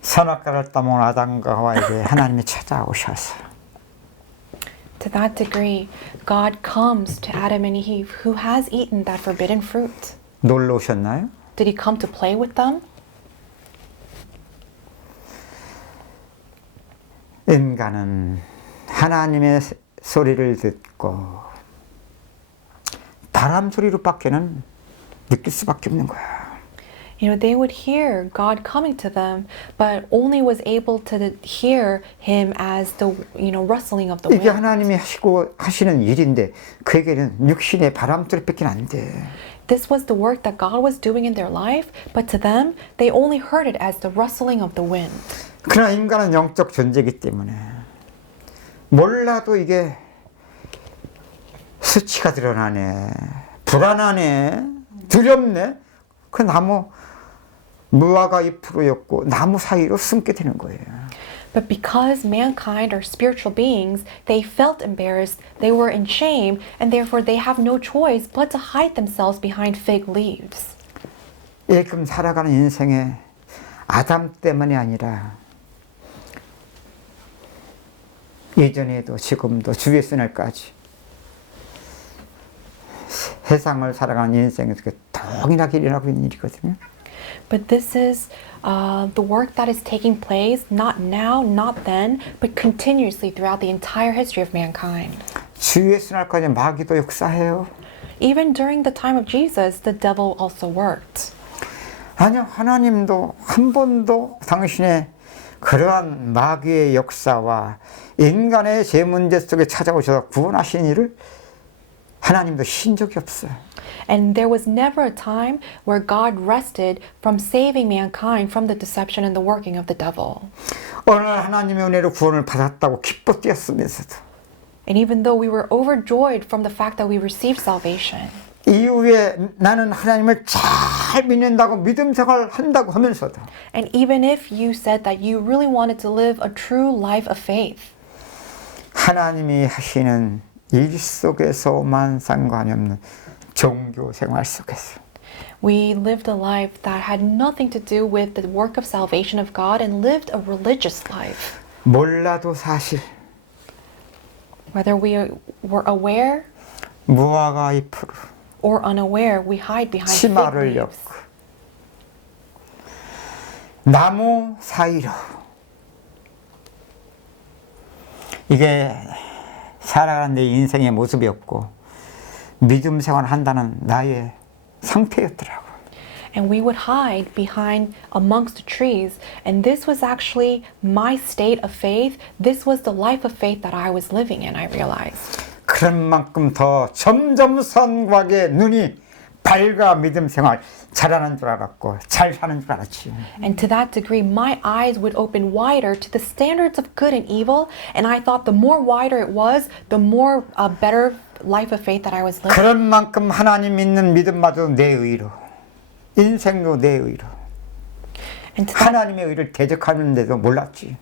선악과를 따먹은 아담과 하와에게 하나님이 찾아오셔서 To that degree, God comes to Adam and Eve who has eaten that forbidden fruit. 놀러 오셨나요? Did He come to play with them? 인간은 하나님의 소리를 듣고 바람 소리로밖에는 느낄 수밖에 없는 거야. They would hear God coming to them, but only was able to hear Him as the, rustling of the 이게 wind. 하나님이 하시는 일인데 그에게는 육신의 바람 소리밖에 안 돼. This was the work that God was doing in their life, but to them, they only heard it as the rustling of the wind. 그러나 인간은 영적 존재이기 때문에 몰라도 이게 수치가 드러나네, 불안하네, 두렵네. 그 나무 무화과 잎으로였고 나무 사이로 숨게 되는 거예요. But because mankind are spiritual beings, they felt embarrassed, they were in shame, and therefore they have no choice but to hide themselves behind fig leaves. 지금 살아가는 인생에 아담 때문이 아니라 예전에도 지금도 주 예수 날까지 세상을 살아가는 인생에서 동일하게 일어나고 있는 일이거든요. But this is the work that is taking place not now, not then, but continuously throughout the entire history of mankind. 주 예수 날까지 마귀도 역사해요. Even during the time of Jesus, the devil also worked. 아니요, 하나님도 한 번도 당신의 그러한 마귀의 역사와 인간의 죄 문제 속에 찾아오셔서 구원하신 일을 하나님도 신 적이 없어요. And there was never a time where God rested from saving mankind from the deception and the working of the devil. 어느 날 하나님의 은혜로 구원을 받았다고 기뻐 뛰었으면서도 And even though we were overjoyed from the fact that we received salvation, 이후에 나는 하나님을 잘 믿는다고 믿음 생활을 한다고 하면서도 and even if you said that you really wanted to live a true life of faith, 하나님이 하시는 일 속에서만 상관이 없는 종교 생활 속에서 we lived a life that had nothing to do with the work of salvation of God and lived a religious life. 몰라도 사실 Whether we were aware 무화과 잎으로 or unaware, we hide behind fig 치마를 leaves. 엮고 나무 사이로 이게 살아가는 내 인생의 모습이었고 믿음 생활을 한다는 나의 상태였더라고요. And we would hide behind amongst the trees. And this was actually my state of faith. This was the life of faith that I was living in, I realized. 그런 만큼 더 점점 선곽의 눈이 밝아 믿음 생활 잘하는 줄 알았고 잘 사는 줄 알았지. And to that degree, my eyes would open wider to the standards of good and evil. And I thought the more wider it was, the more better life of faith that I was living. 그런 만큼 하나님 믿는 믿음마저 내 의로 인생도 내 의로 And to that 하나님의 의를 대적하는데도 몰랐지.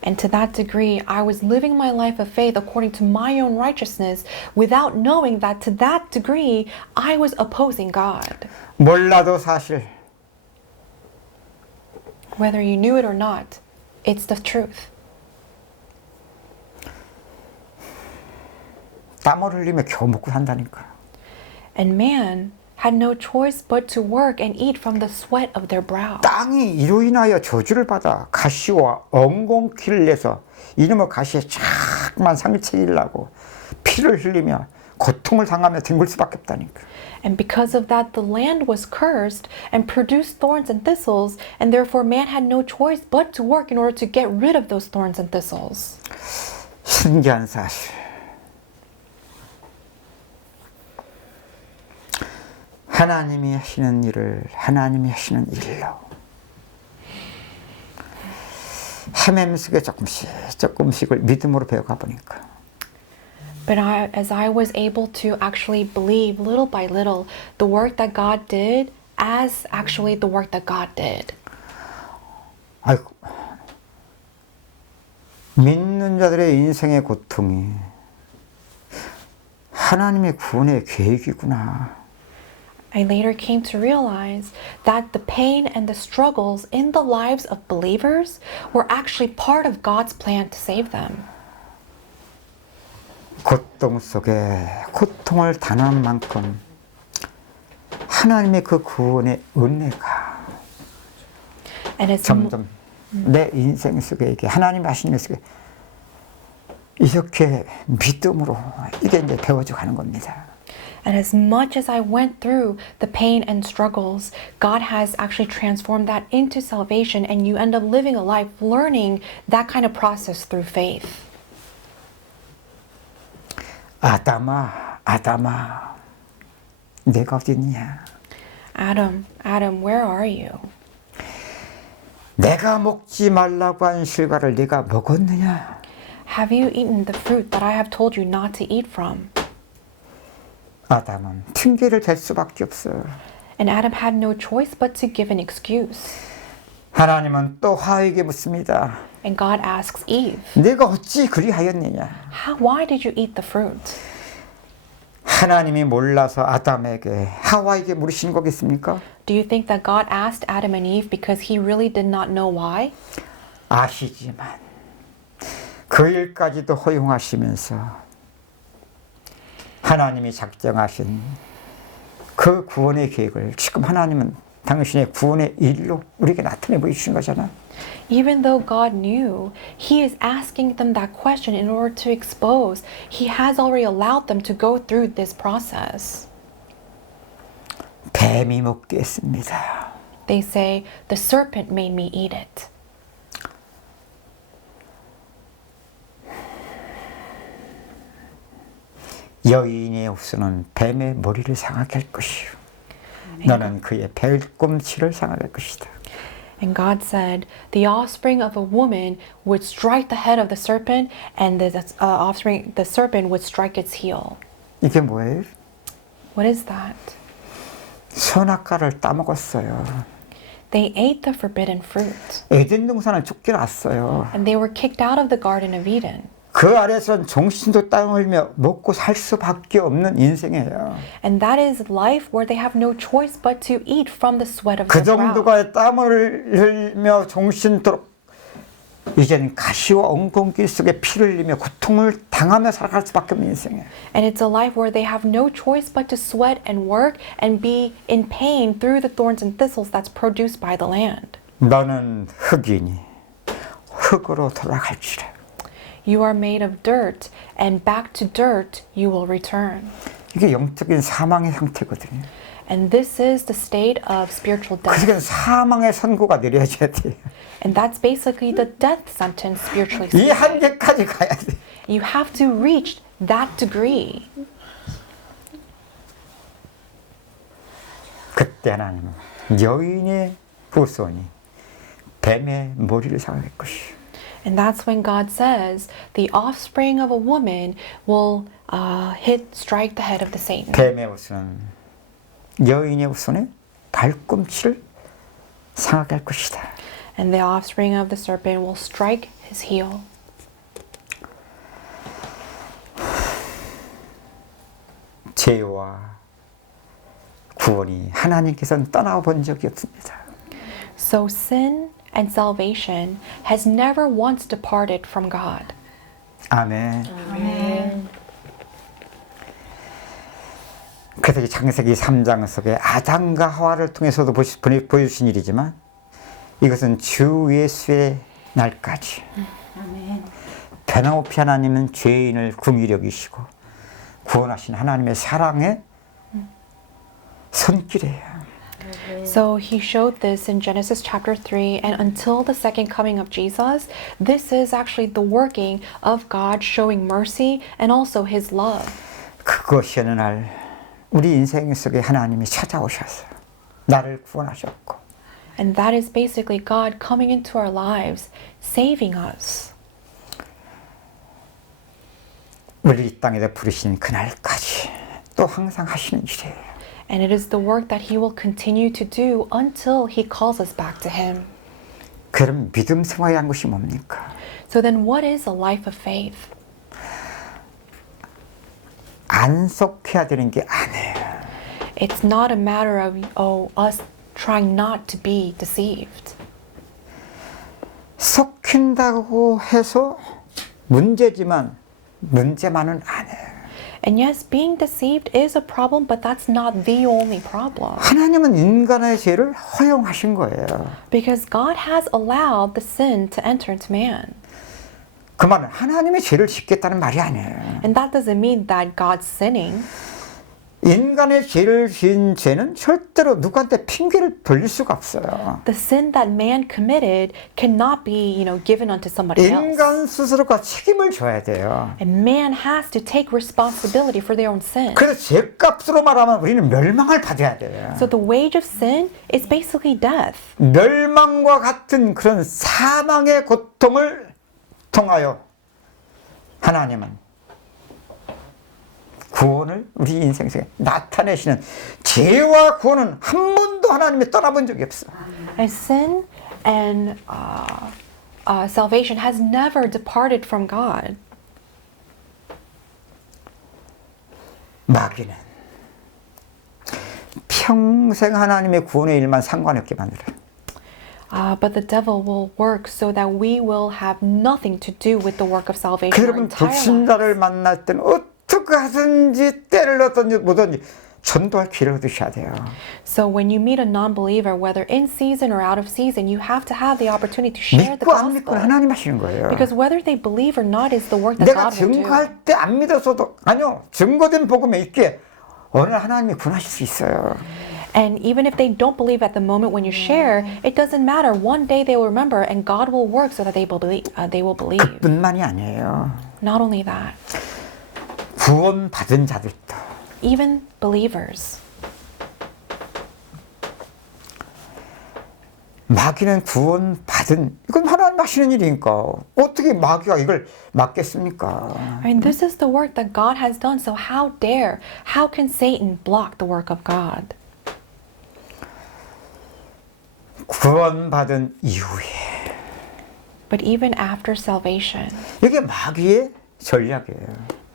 And to that degree, I was living my life of faith according to my own righteousness without knowing that to that degree, I was opposing God. 몰라도 사실 Whether you knew it or not, it's the truth. 땀을 흘리며 겨우 먹고 산다니까. And man had no choice but to work and eat from the sweat of their brow. 땅이 이로 인하여 저주를 받아 가시와 엉겅퀴를 내서 이놈의 가시에 자꾸만 상처를 나고 피를 흘리며 고통을 당하며 뒹굴 수밖에 없다니까. And because of that, the land was cursed and produced thorns and thistles, and therefore man had no choice but to work in order to get rid of those thorns and thistles. 신기한 사실. 하나님이 하시는 일을 하나님이 하시는 일로 헤매면서 조금씩을 믿음으로 배워가 보니까 But as I was able to actually believe little by little the work that God did as actually the work that God did. 아이고, 믿는 자들의 인생의 고통이 하나님의 구원의 계획이구나. I later came to realize that the pain and the struggles in the lives of believers were actually part of God's plan to save them. 고통 속에 고통을 당한 만큼 하나님의 그 구원의 은혜가 And as 점점 내 인생 속에 이게 하나님 하신 일 속에 이렇게 믿음으로 이게 이제 배워져 가는 겁니다. And as much as I went through the pain and struggles, God has actually transformed that into salvation, and you end up living a life learning that kind of process through faith. 아담아, 아담아, 내가 어디 있냐? Adam, Adam, where are you? 내가 먹지 말라고 한 실과를 네가 먹었느냐? Have you eaten the fruit that I have told you not to eat from? 아담은 핑계를 댈 수밖에 없어. And Adam had no choice but to give an excuse. 하나님은 또 하와에게 묻습니다. And God asks Eve, 내가 어찌 그리하였느냐? Why did you eat the fruit? 하나님이 몰라서 아담에게 하와에게 물으신 거겠습니까? Do you think that God asked Adam and Eve because he really did not know why? 아시지만 그 일까지도 허용하시면서 하나님이 작정하신 그 구원의 계획을 지금 하나님은 당신의 구원의 일로 우리에게 나타내 보여주신 거잖아. Even though God knew, He is asking them that question in order to expose. He has already allowed them to go through this process. 뱀이 먹게 했습니다. They say, the serpent made me eat it. 여인의 옥수는 뱀의 머리를 상하게 할 것이요. 너는 그의 발꿈치를 상하게 할 것이다. And God said, the offspring of a woman would strike the head of the serpent, and the serpent would strike its heel. 이게 뭐예요? What is that? 선악과를 따먹었어요. They ate the forbidden fruit, 에덴 동산을 쫓겨났어요. and they were kicked out of the Garden of Eden. 그 아래선 정신도 땀 흘며 먹고 살 수밖에 없는 인생이에요. And that is life where they have no choice but to eat from the sweat of 그 their brow. 정도가 땀을 흘며 정신도록 이제는 가시와 엉겅길 속에 피를 흘리며 고통을 당하며 살아갈 수밖에 없는 인생이에요. And it's a life where they have no choice but to sweat and work and be in pain through the thorns and thistles that's produced by the land. 너는 흙이니 흙으로 돌아갈지라. You are made of dirt, and back to dirt you will return. 이게 영적인 사망의 상태거든요. And this is the state of spiritual death. 그러니까 사망의 선고가 내려져야 돼요. And that's basically the death sentence spiritually 이 speaking. 한계까지 가야 돼. You have to reach that degree. 그때 하나님은 여인의 후손이 뱀의 머리를 상할 것이요. And that's when God says the offspring of a woman will strike the head of the Satan. 뱀의 후손은 여인의 후손의 발꿈치를 상하게 할 것이다. And the offspring of the serpent will strike his heel. 죄와 구원이 하나님께서는 떠나본 적이 없습니다. So sin and salvation has never once departed from God. 아멘. 아멘. 그래서 이 창세기 3장 속에 아담과 하와를 통해서도 보여주신 일이지만 이것은 주 예수의 날까지 아멘. 변함없이 하나님은 죄인을 긍휼히 여기시고 구원하신 하나님의 사랑의 손길이에요. So he showed this in Genesis chapter 3, and until the second coming of Jesus, this is actually the working of God showing mercy and also his love. 그것이 어느 날 우리 인생 속에 하나님이 찾아오셔서 나를 구원하셨고 And that is basically God coming into our lives, saving us. 우리 이 땅에다 부르신 그날까지 또 항상 하시는 일이에요. And it is the work that he will continue to do until he calls us back to him. 그럼 믿음 생활이 한 것이 뭡니까? So then what is a life of faith? 안속해야 되는 게 아니에요. It's not a matter of us trying not to be deceived. 속힌다고 해서 문제지만 문제만은 아니에요. And yes, being deceived is a problem, but that's not the only problem. 하나님은 인간의 죄를 허용하신 거예요. Because God has allowed the sin to enter into man. 그 말은 하나님의 죄를 짓겠다는 말이 아니에요. And that doesn't mean that God's sinning. 인간의 죄를 지은 죄는 절대로 누구한테 핑계를 돌릴 수가 없어요. The sin that man committed cannot be, given unto somebody else. 인간 스스로가 책임을 져야 돼요. And man has to take responsibility for their own sin. 그래서 죄값으로 말하면 우리는 멸망을 받아야 돼요. So the wage of sin is basically death. 멸망과 같은 그런 사망의 고통을 통하여 하나님은 구원을 우리 인생 속에 나타내시는 죄와 구원은 한 번도 하나님이 떠나본 적이 없어. And sin And salvation has never departed from God. 마귀는 평생 하나님의 구원의 일만 상관이 없게 만들어요. But the devil will work so that we will have nothing to do with the work of salvation our 여러분 entire life. 불신자를 만날 때는 어떻게 하든지 때를 넣든지 뭐든지 전도할 기회를 얻으셔야 돼요. So when you meet a non-believer, whether in season or out of season, you have to have the opportunity to share the 믿고 안 믿고 gospel. 하나님 하시는 거예요. Because whether they believe or not is the work that 내가 God will do. 증거할 때 안 믿었어도 아니요 증거된 복음에 있게 어느 날 하나님이 구원하실 수 있어요. And even if they don't believe at the moment when you share, it doesn't matter. One day they will remember, and God will work so that they will believe. 그뿐만이 아니에요. Not only that, 구원 받은 자들도 even believers. 마귀는 구원 받은 이건 하나님 하시는 일이니까 어떻게 마귀가 이걸 막겠습니까? I mean, this is the work that God has done. So how can Satan block the work of God? 구원 받은 이후에 But even after salvation, 이게 마귀의 전략이에요.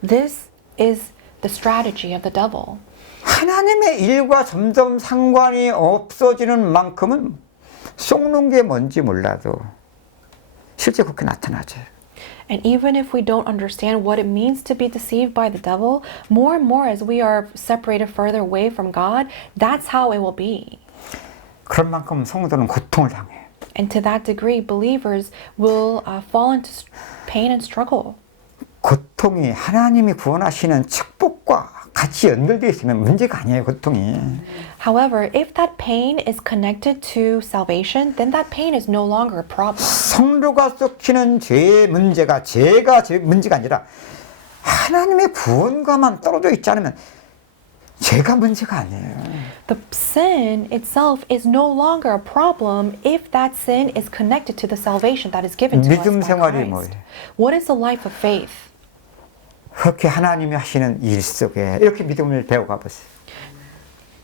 this is the strategy of the devil. 하나님의 일과 점점 상관이 없어지는 만큼은 속는 게 뭔지 몰라도 실제 그렇게 나타나죠. And even if we don't understand what it means to be deceived by the devil, more and more as we are separated further away from God, that's how it will be. 그런 만큼 성도는 고통을 당해요. And to that degree, believers will fall into pain and struggle. 고통이 하나님이 구원하시는 축복과 같이 연결되어 있으면 문제가 아니에요, 고통이. However, if that pain is connected to salvation, then that pain is no longer a problem. 성도가 썩히는 죄의 문제가 죄가 문제가 아니라 하나님의 구원과만 떨어져 있지 않으면 죄가 문제가 아니에요. The sin itself is no longer a problem if that sin is connected to the salvation that is given to us 믿음 by 생활이 Christ. 뭐예요? What is the life of faith? 그렇게 하나님이 하시는 일 속에 이렇게 믿음을 배워가 보세요.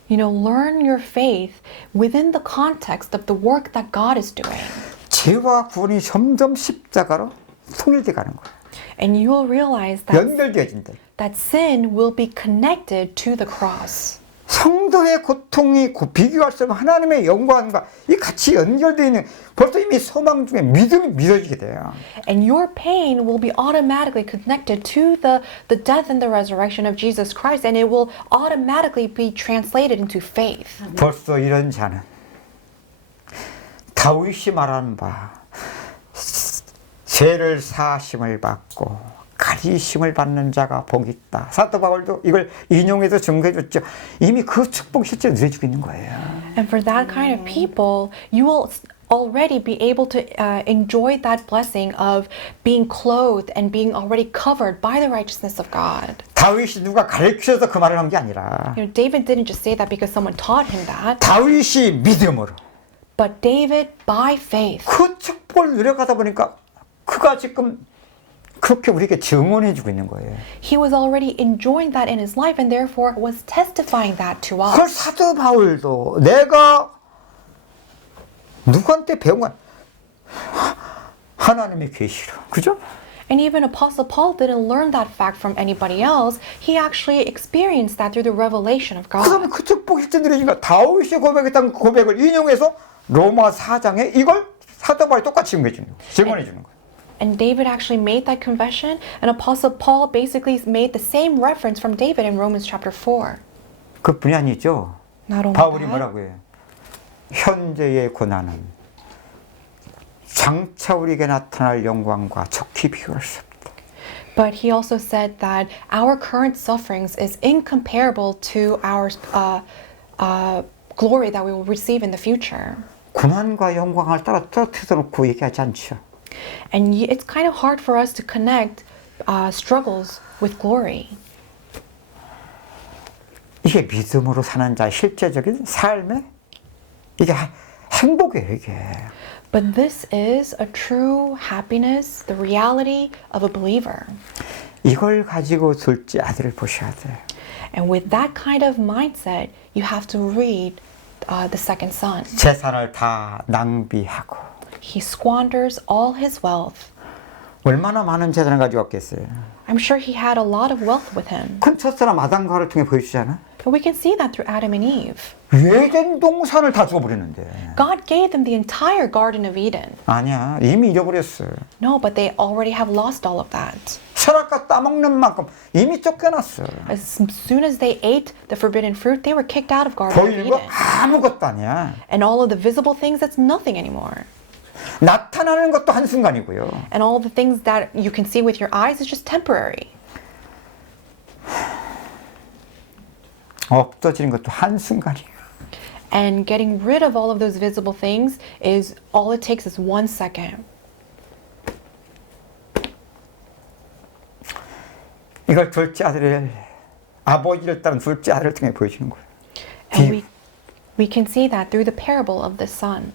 You know, learn your faith within the context of the work that God is doing. 죄와 구원이 점점 십자가로 통일돼 가는 거예요. And you will realize 연결되어진다. that sin will be connected to the cross. 성도의 고통이 비교할 수 없는 하나님의 영광과 이 같이 연결되어 있는 벌써 이미 소망 중에 믿음이 믿어지게 돼요. And your pain will be automatically connected to the death and the resurrection of Jesus Christ, and it will automatically be translated into faith. 벌써 이런 자는 다윗이 말하는 바 죄를 사하심을 받고 가리심을 받는 자가 복이 있다. 사도 바울도 이걸 인용해서 증거해 줬죠. 이미 그 축복이 실제 누려지고 있는 거예요. And for that kind of people, you will already be able to enjoy that blessing of being clothed and being already covered by the righteousness of God. 다윗이 누가 가르쳐서 그 말을 한 게 아니라 You know, David didn't just say that because someone taught him that, 다윗이 믿음으로 but David by faith. 그 축복을 누려가다 보니까 그가 지금 그렇게 우리에게 증언해주고 있는 거예요. He was already enjoying that in his life and therefore was testifying that to 그걸 us. 사도 바울도 내가 누구한테 배운 건 하나님의 계시로, 그죠? And even Apostle Paul didn't learn that fact from anybody else. He actually experienced that through the revelation of 그 다음에 God. 그 축복이 실제 누려지니까 다윗이 고백했던 그 고백을 인용해서 로마 4장에 이걸 사도 바울이 똑같이 증거해주는 거예요. 증언해주는 거예요. And David actually made that confession, and Apostle Paul basically made the same reference from David in Romans chapter 4. 그뿐이 아니죠. Not only 바울이 that, 뭐라고 해요? 현재의 고난은 장차 우리에게 나타날 영광과 좋게 비교할 수 없다. but he also said that our current sufferings is incomparable to our glory that we will receive in the future. 고난과 영광을 따라 떨어뜨려 놓고 얘기하지 않죠. And it's kind of hard for us to connect struggles with glory. 이게 믿음으로 사는 자의 실제적인 삶의 이게 행복이에요, 이게. But this is a true happiness, the reality of a believer. 이걸 가지고 둘째 아들을 보셔야 돼요. And with that kind of mindset, you have to read the second son. 재산을 다 낭비하고 He squanders all his wealth. 얼마나 많은 재산을 가지고 왔겠어요. I'm sure he had a lot of wealth with him. 그건 첫사람 아담과 하와를 통해 보여주잖아. But we can see that through Adam and Eve. 에덴 동산을 다 주어버렸는데. God gave them the entire Garden of Eden. 아니야, 이미 잃어버렸어. No, but they already have lost all of that. 선악과 따먹는 만큼 이미 쫓겨났어. As soon as they ate the forbidden fruit, they were kicked out of Garden of 보이는 거 Eden. 아무것도 아니야. And all of the visible things, that's nothing anymore. 나타나는 것도 한순간이고요. And all the things that you can see with your eyes is just temporary. 없어지는 것도 한순간이에요. And getting rid of all of those visible things is all it takes is 1 second. 이걸 둘째 아들을 아버지를 따른 둘째 아들을 통해 보여주는 거예요. And we can see that through the parable of the son.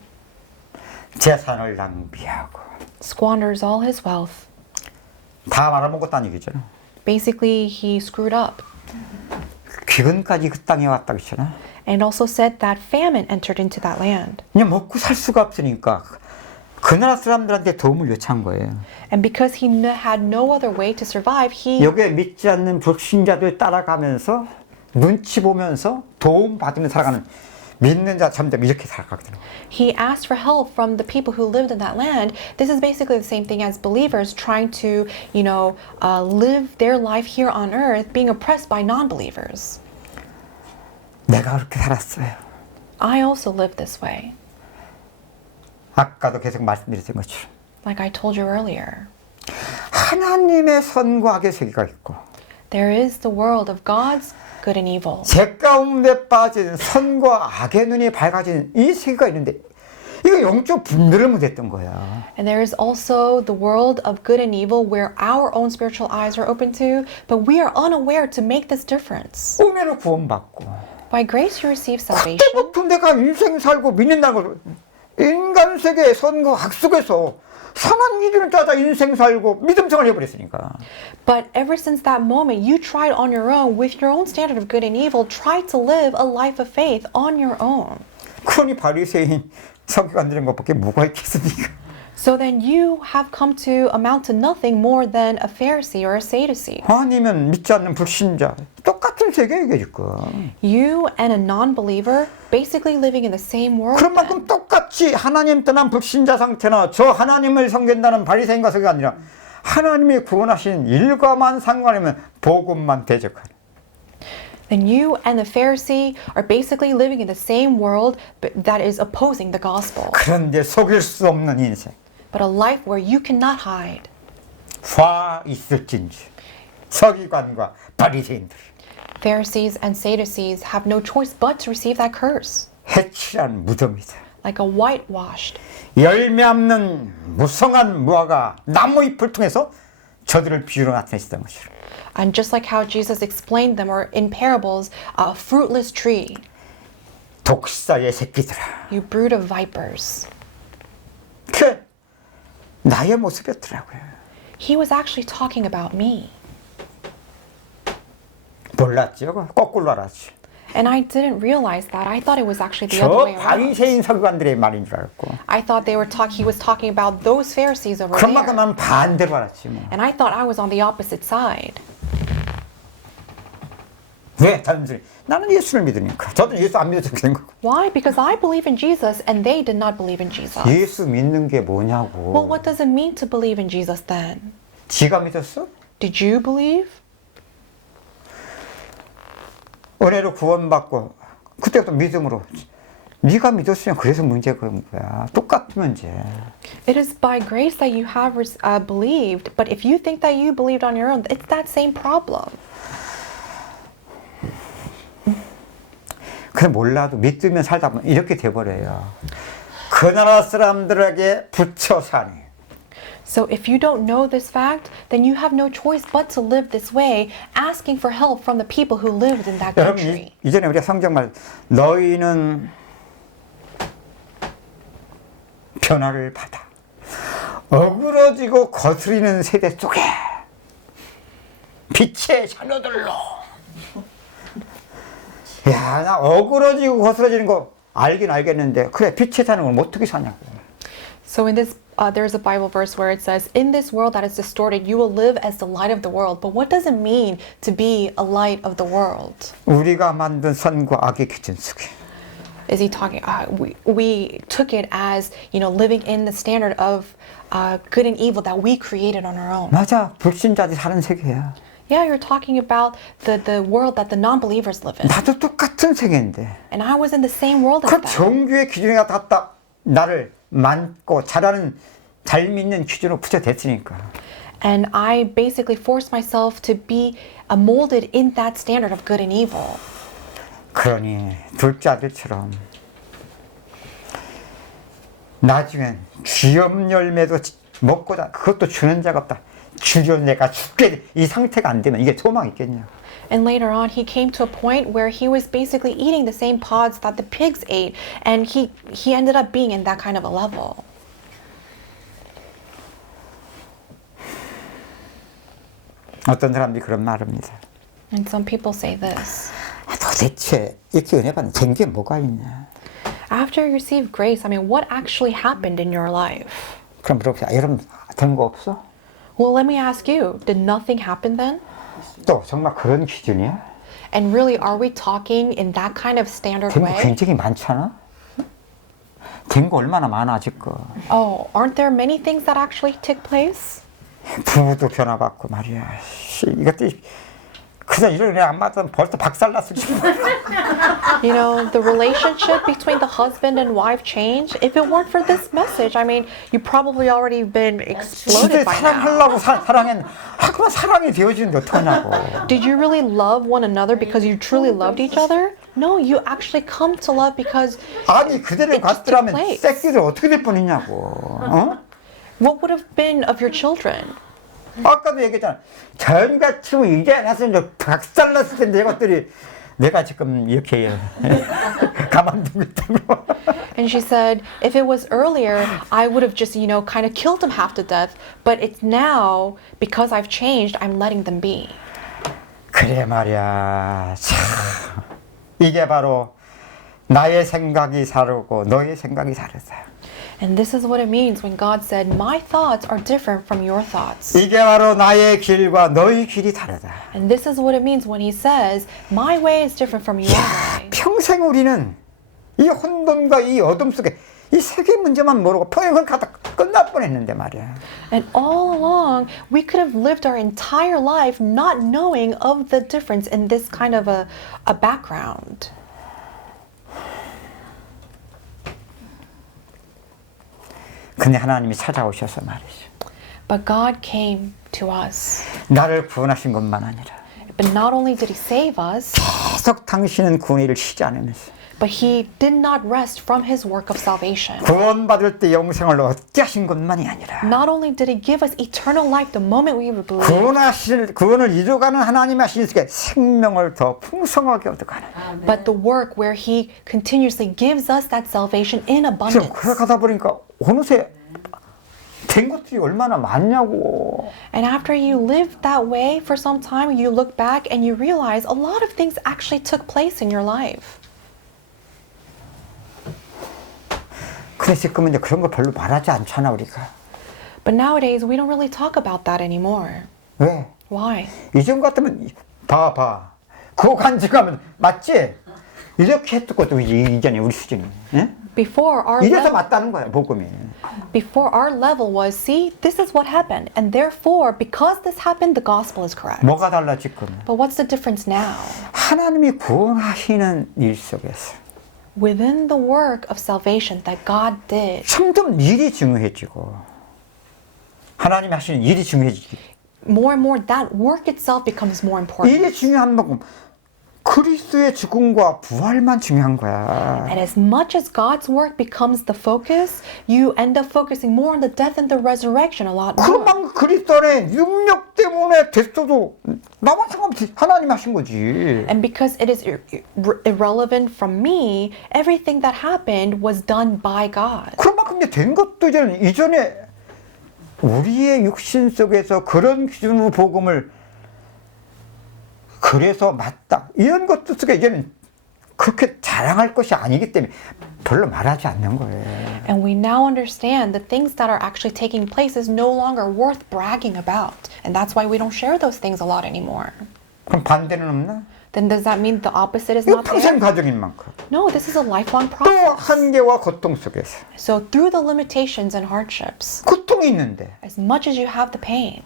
재산을 낭비하고 Squanders all his wealth. 다 말아먹었다는 얘기잖아. Basically, he screwed up. 기근까지 그 땅에 왔다 그랬잖아. And also said that famine entered into that land. 그냥 먹고 살 수가 없으니까 그 나라 사람들한테 도움을 요청한 거예요. And because he had no other way to survive, he 여기에 믿지 않는 불신자들 따라가면서 눈치 보면서 도움 받으며 살아가는 믿는 자 점점 이렇게 살아가거든요. he asked for help from the people who lived in that land. This is basically the same thing as believers trying to, live their life here on earth, being oppressed by non-believers. 내가 그렇게 살았어요. I also lived this way, 아까도 계속 말씀드렸던 것처럼 like I told you earlier. 하나님의 선과 악의 세계가 있고 There is the world of God's good and evil. 죄 가운데 빠진 선과 악의 눈이 밝아진 이 세계가 있는데 이거 영적 분별을 못했던 거야. And there is also the world of good and evil where our own spiritual eyes are open to, but we are unaware to make this difference. 은혜로 구원받고 By grace you receive salvation. 그때부터 내가 인생 살고 믿는다는 걸 인간 세계의 선과 악 속에서 선한 기준을 따라 인생 살고 믿음생활 해버렸으니까. But ever since that moment, you tried on your own, with your own standard of good and evil, tried to live a life of faith on your own. 그러니 바리새인 서기관들인 것밖에 뭐가 있겠습니까? So then you have come to amount to nothing more than a Pharisee or a Sadducee. 아니면 믿지 않는 불신자 똑같은 세계에 지금. You and a non-believer basically living in the same world. 그런 만큼 똑같이 하나님 떠난 불신자 상태나 저 하나님을 섬긴다는 바리새인과 서기가 아니라 하나님이 구원하신 일과만 상관하면 복음만 대적하는. Then you and the Pharisee are basically living in the same world but that is opposing the gospel. 그런데 속일 수 없는 인생. But a life where you cannot hide. 화 있을진지 서기관과 바리새인들 Pharisees and Sadducees have no choice but to receive that curse. 해칠한 무덤이다. Like a whitewashed. 열매 없는 무성한 무화과 나무 잎을 통해서 저들을 비유로 나타내시던 것이라. And just like how Jesus explained them or in parables, a fruitless tree. 독사의 새끼들아. You brood of vipers. 그 나의 모습이었더라고요. He was actually talking about me. 몰랐죠. 거꾸로 알았지. And I didn't realize that. I thought it was actually the other 저 way around. 바리새인 서기관들의 말인 줄 알았고. I thought he was talking about those Pharisees over 그런 만큼 there. 난 반대로 알았지 뭐. And I thought I was on the opposite side. 왜? 단순히 나는 예수를 믿으니까. 저도 예수 안 믿어서 된 거고. Why? Because I believe in Jesus and they did not believe in Jesus. 예수 믿는 게 뭐냐고. Well, what does it mean to believe in Jesus then? 지가 믿었어? Did you believe? 은혜로 구원받고 그때부터 믿음으로 네가 믿었으면 그래서 문제가 그런 거야. 똑같은 문제. It is by grace that you have believed, but if you think that you believed on your own, it's that same problem. 그래 몰라도 믿으면 살다 보면 이렇게 돼버려요. 그 나라 사람들에게 붙여 사니. So if you don't know this fact, then you have no choice but to live this way, asking for help from the people who lived in that 여러분 country. 이전에 우리가 성경말 너희는 변화를 받아 어그러지고 거스리는 세대 속에 빛의 자녀들로. 야, 나 어그러지고 거스러지는 거 알긴 알겠는데 그래 빛에 사는 건 어떻게 사냐고. So in this, there's a Bible verse where it says, "In this world that is distorted, you will live as the light of the world." But what does it mean to be a light of the world? 우리가 만든 선과 악의 기준 속에 Is he talking? We took it as living in the standard of good and evil that we created on our own. 맞아. 불신자들이 사는 세계야. Yeah, you're talking about the world that the non-believers live in. 나도 똑같은 세계인데 And I was in the same world as 그 them. 정규의 기준에 갖다 나를 많고 잘하는 잘 믿는 기준으로 붙여댔으니까. And I basically forced myself to be molded in that standard of good and evil. 그러니 둘째 아들처럼 나중엔 귀염 열매도 먹고 다 그것도 주는 자가 없다. 주려 내가 죽게 이 상태가 안 되면 이게 소망이 있겠냐. And later on, he came to a point where he was basically eating the same pods that the pigs ate, and he ended up being in that kind of a level. 어떤 사람들이 그런 말합니다. And some people say this. 도대체 이렇게 은혜 받는 된 게 뭐가 있냐. After you receive grace, I mean, what actually happened in your life? 그럼 물어보세요. 여러분 된 거 없어? Well, let me ask you, did nothing happen then? 또 정말 그런 기준이야? And really, are we talking in that kind of standard 된 거 way? 굉장히 많잖아? 된 거 얼마나 많아 아직껏. Oh, aren't there many things that actually took place? 부부도 변화받고 말이야. 이것들이 그냥 이런 애 안 맞으면 벌써 박살났을 줄. The relationship between the husband and wife changed. If it weren't for this message, I mean, you probably already been 진짜 exploded by now. 사랑하려고 사랑했는데 그만 사랑이 되어지는데 어떡하냐고. Did you really love one another because you truly loved each other? No, you actually come to love because 아니 그대로 It just took 갔더라면 place. 새끼들 어떻게 될 뻔했냐고. 어? what would have been of your children? 아까도 얘기했잖아. 전같이 이제 나서 이제 박살났을 텐데 이것들이 내가 지금 이렇게 가만두고 있다고. And she said, if it was earlier, I would have just, kind of killed them half to death. But it's now, because I've changed, I'm letting them be. 그래 말이야. 참 이게 바로 나의 생각이 다르고 너의 생각이 다르다. And this is what it means when God said, my thoughts are different from your thoughts. 이게 바로 나의 길과 너의 길이 다르다. And this is what it means when he says, my way is different from your way. 평생 우리는 이 혼돈과 이 어둠 속에 이 세계 문제만 모르고 평생을 가다 끝날 뻔했는데 말이야. And all along, we could have lived our entire life not knowing of the difference in this kind of a background. 근데 하나님이 찾아오셔서 말이죠. But God came to us. 나를 구원하신 것만 아니라 But not only did he save us, 계속 당신은 구원의 일을 쉬지 않으면서 but he did not rest from his work of salvation. 구원받을 때 영생을 얻게 하신 것만이 아니라 Not only did he give us eternal life the moment we believe, 구원을 이루어가는 하나님이 하신 게 생명을 더 풍성하게 얻어가는. but the work where he continuously gives us that salvation in 그럼 abundance. 그래 가다 보니까 어느새 된 것들이 얼마나 많냐고. And after you live that way for some time, you look back and you realize a lot of things actually took place in your life. 그래 지금은 이제 그런 거 별로 말하지 않잖아 우리가. But nowadays, we don't really talk about that anymore. 왜? Why? 이전 같으면 봐 그거 간직하면 맞지? 이렇게 했었거든 이전에 우리 수준이. 예? Before 이래서 맞다는 거야 복음이. our level was, see, this is what happened, and therefore, because this happened, the gospel is correct. 뭐가 달라 지금? But what's the difference now? 하나님이 구원하시는 일 속에서 Within the work of salvation that God did, 점점 일이 중요해지고 하나님이 하시는 일이 중요해지고 more and more that work itself becomes more important. 일이 중요한 만큼 그리스도의 죽음과 부활만 중요한 거야. And as much as God's work becomes the focus, you end up focusing more on the death and the resurrection a lot more. 그만 그리스도 안에 능력 때문에 됐어도 나만 상관없이 하나님 하신 거지. And because it is irrelevant from me, everything that happened was done by God. 그런 만큼 이제 된 것도 이전에 우리의 육신 속에서 그런 기준으로 복음을 그래서 맞다 이런 것도 속에 이제는 그렇게 자랑할 것이 아니기 때문에 별로 말하지 않는 거예요. And we now understand the things that are actually taking place is no longer worth bragging about. And that's why we don't share those things a lot anymore. 그럼 반대는 없나? Then does that mean the opposite is 이거 not 평생 there? 과정인 만큼 No, this is a lifelong 또 process. 한계와 고통 속에서 So through the limitations and hardships, 고통이 있는데 as much as you have the pain,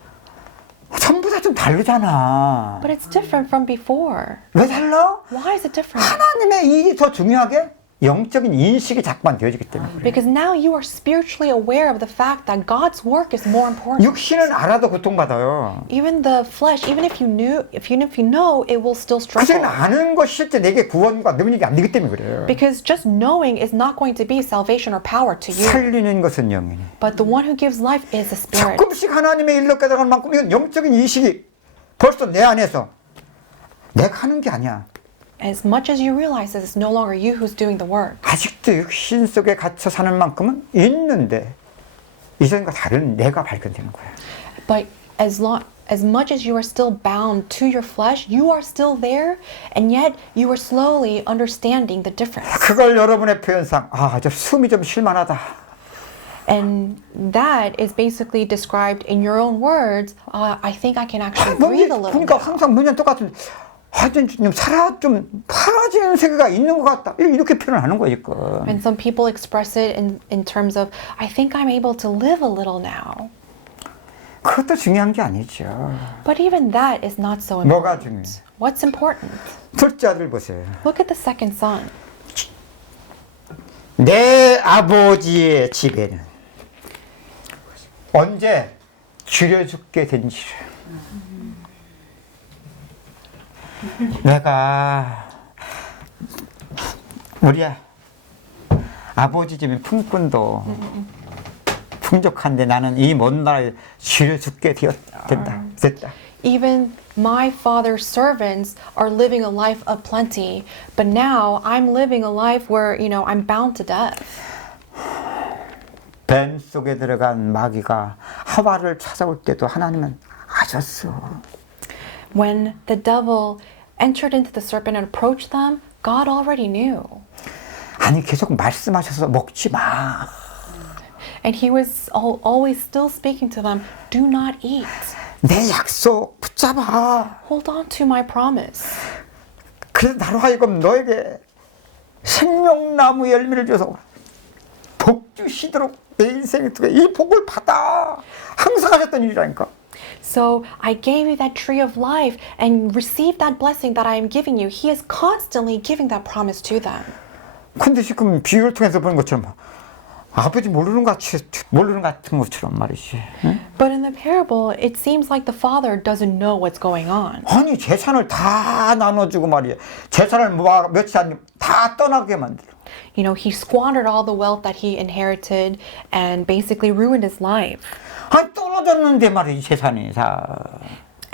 전부 다 좀 다르잖아. but it's different from before. 왜 달라? Why is it different? 하나님의 일이 더 중요하게 영적인 인식이 자꾸만 되어지기 때문에 그래. Because now you are spiritually aware of the fact that God's work is more important. 육신은 알아도 고통받아요. Even the flesh, even if you know, it will still 그전 struggle. 아는 것이 실제 내게 구원과 능력이 안 되기 때문에 그래요. Because just knowing is not going to be salvation or power to you. 살리는 것은 영이니. But the one who gives life is the Spirit. 조금씩 하나님의 일로 깨달은 만큼 이건 영적인 인식이 벌써 내 안에서 내가 하는 게 아니야. As much as you realize that it's no longer you who's doing the work. 아직도 육신 속에 갇혀 사는 만큼은 있는데 이전과 다른 내가 발견되는 거야. But as much as you are still bound to your flesh, you are still there, and yet you are slowly understanding the difference. 그걸 여러분의 표현상 저 숨이 좀 쉴만하다. And that is basically described in your own words. I think I can actually breathe a little 그러니까 bit. 항상 문제는 똑같은. 좀 사라지는 세계가 있는 것 같다. 이렇게 표현하는 거예요, 지금. And some people express it in terms of, I think I'm able to live a little now. 그것도 중요한 게 아니죠. But even that is not so 뭐가 important. 중요해? What's important? 둘째 아들 보세요. Look at the second son. 내 아버지의 집에는 언제 줄여 죽게 된지를 내가 우리 아버지 집에 품꾼도 풍족한데 나는 이 먼 나라에 줄여 죽게 됐다. Even my father's servants are living a life of plenty, but now I'm living a life where, I'm bound to death. 뱀 속에 들어간 마귀가 하와를 찾아올 때도 하나님은 아셨어. When the devil entered into the serpent and approached them, God already knew. 아니 계속 말씀하셔서 먹지 마. And he was always still speaking to them, do not eat. 내 약속 붙잡아. Hold on to my promise. 그래서 나로 하여금 너에게 생명나무 열매를 줘서 복 주시도록 내 인생에 이 복을 받아. 항상 하셨던 일이라니까. So I gave you that tree of life and receive that blessing that I am giving you. He is constantly giving that promise to them. 근데 지금 비유를 통해서 보는 것처럼 아버지 모르는 같은 것처럼 말이지. 응? But in the parable, it seems like the father doesn't know what's going on. 아니 재산을 다 나눠주고 말이야. 재산을 며칠 안 다 떠나게 만들어. He squandered all the wealth that he inherited and basically ruined his life. 아니 떨어졌는데 말이지 재산이 다.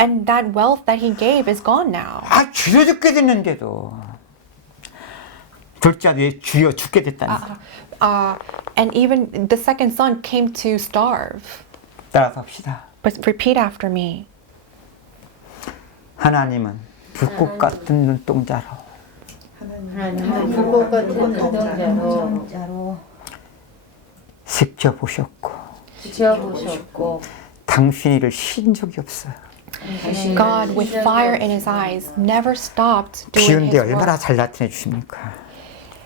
And that wealth that he gave is gone now. 줄여 죽게 됐는데도 둘째 아들이 줄여 죽게 됐다니까. And even the second son came to starve. 따라서 합시다. But repeat after me. 하나님은 불꽃 같은 눈동자로 하나님은 불꽃 같은 눈동자로 지켜보셨고 지켜보셨고 당신이 이를 쉬인 적이 없어요. God, with fire in his eyes, never stopped doing 비운데 his 얼마나 work. 잘 나타내 주십니까?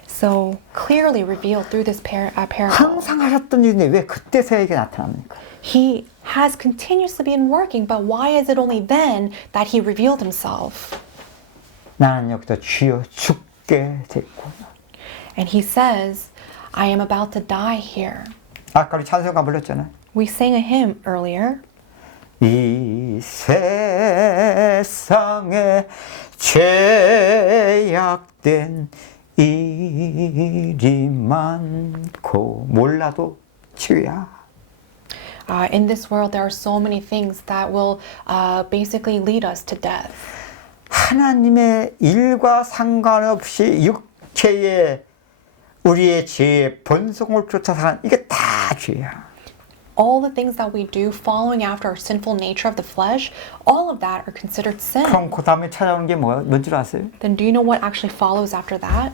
So clearly revealed through this parable. 항상 하셨던 일인데 왜 그때서야 이게 나타납니까? He has continuously been working, but why is it only then that he revealed himself? 나는 여기서 쥐어 죽게 됐고. And he says, I am about to die here. 아까 우리 찬송가 불렀잖아. We sang a hymn earlier. 이 세상에 죄악된 일이 많고 몰라도 죄야. In this world, there are so many things that will basically lead us to death. 하나님의 일과 상관없이 육체의 우리의 죄의 본성을 쫓아 사는 이게 다 죄야. all the things that we do following after our sinful nature of the flesh, all of that are considered sin. 그럼 그 다음에 찾아오는 게 뭔지 아세요? Then do you know what actually follows after that?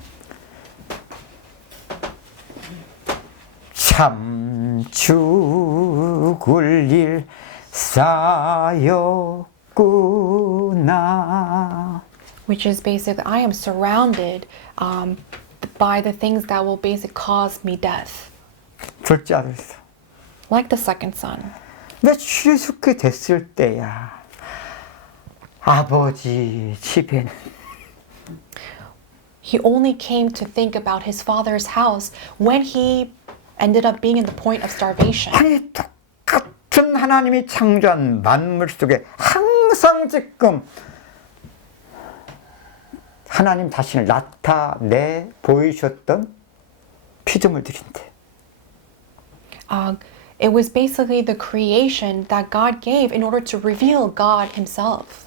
참 죽을 일 쌓였구나. Which is basically, I am surrounded by the things that will basically cause me death. 둘째 아들 있어. Like the second son. 내 출애굽게 됐을 때야 아버지 집에는 He only came to think about his father's house when he ended up being in the point of starvation. 아니 똑같은 하나님이 창조한 만물 속에 항상 지금 하나님 자신을 나타내 보이셨던 피조물들인데 It was basically the creation that God gave in order to reveal God himself.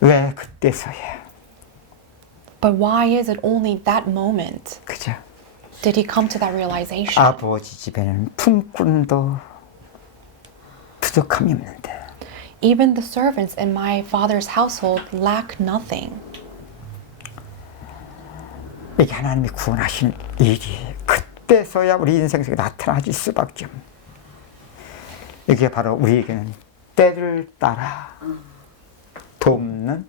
왜 그때서야 But why is it only that moment 그죠? did he come to that realization? 아버지 집에는 품꾼도 부족함이 없는데 Even the servants in my father's household lack nothing. 이게 하나님이 구원하시는 일이 그때서야 우리 인생 속에 나타나질 수밖에 없는 이게 바로 우리에게는 때를 따라 돕는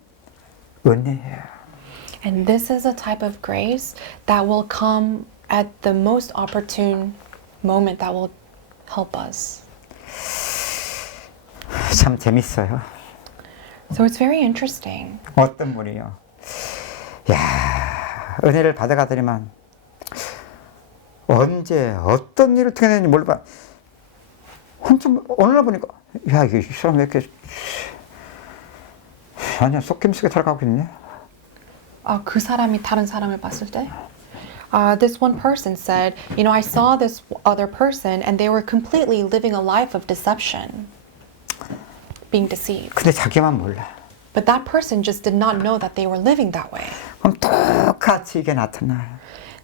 은혜예요. And this is a type of grace that will come at the most opportune moment that will help us. 참 재밌어요. So it's very interesting. 어떤 분이요. 야, 은혜를 받아가더니만 언제 어떤 일을 어떻게 되는지 몰라. 한참 어느 날 보니까 야, 이 사람 왜 이렇게 아니야 속김속에 살아가고 있네. 그 사람이 다른 사람을 봤을 때? This one person said, you know, I saw this other person and they were completely living a life of deception, being deceived. 근데 자기만 몰라. But that person just did not know that they were living that way. 그럼 똑같이 이게 나타나요.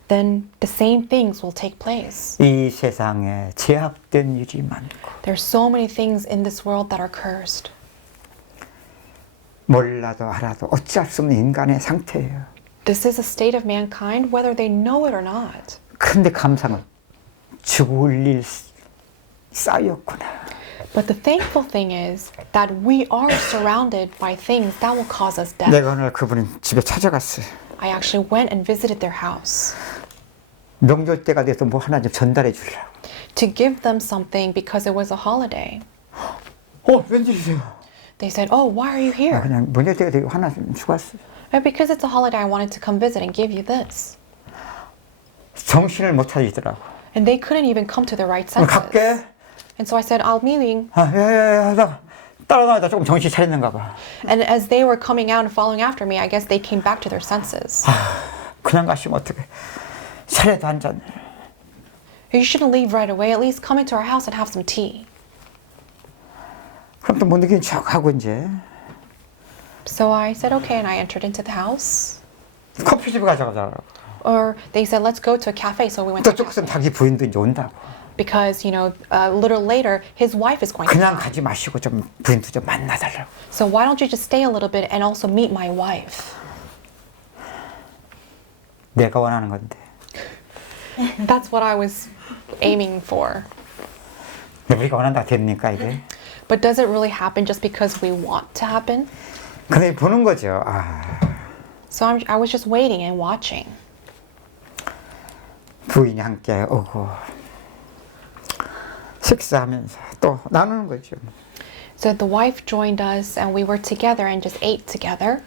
Then the same things will take place. 이 세상에 제약된 일이 많고 There's so many things in this world that are cursed. 몰라도 알아도 어찌할 수 없는 인간의 상태예요. This is a state of mankind, whether they know it or not. 그런데 감사는 죽을 일 쌓였구나. But the thankful thing is that we are surrounded by things that will cause us death. 내가 오늘 그분 집에 찾아갔어요. I actually went and visited their house 명절 때가 돼서 뭐 하나 좀 전달해 주려고. to give them something because it was a holiday. 웬일이세요? They said, "Oh, why are you here?" 그냥 명절 때가 되고 하나 좀 주고 왔어요. Because it's a holiday, I wanted to come visit and give you this. 정신을 못 차리더라고. And they couldn't even come to their right 갈게. senses. And so I said, "I'll meeting." 나 따라가다 조금 정신 차렸는가 봐. And as they were coming out and following after me, I guess they came back to their senses. 그냥 가시면 어떡해. 차례도 한 잔. You shouldn't leave right away. At least come into our house and have some tea. 그럼 또 못 느낀 척하고 이제 So I said, okay, and I entered into the house. 커피집에 가자고. Or they said, let's go to a cafe. So we went to 또 a 조금 cafe. 자기 부인도 이제 온다고. Because, you know, a little later, his wife is going to 그냥 come. 가지 마시고 좀 부인도 좀 만나달라고. So why don't you just stay a little bit and also meet my wife? 내가 원하는 건데. That's what I was aiming for. 근데 우리가 원한다 됩니까 이게? But does it really happen just because we want to happen? 근데 보는 거죠. So I was just waiting and watching. 부인이 함께 오고 식사하면서 또 나누는 거죠. So the wife joined us and we were together and just ate together.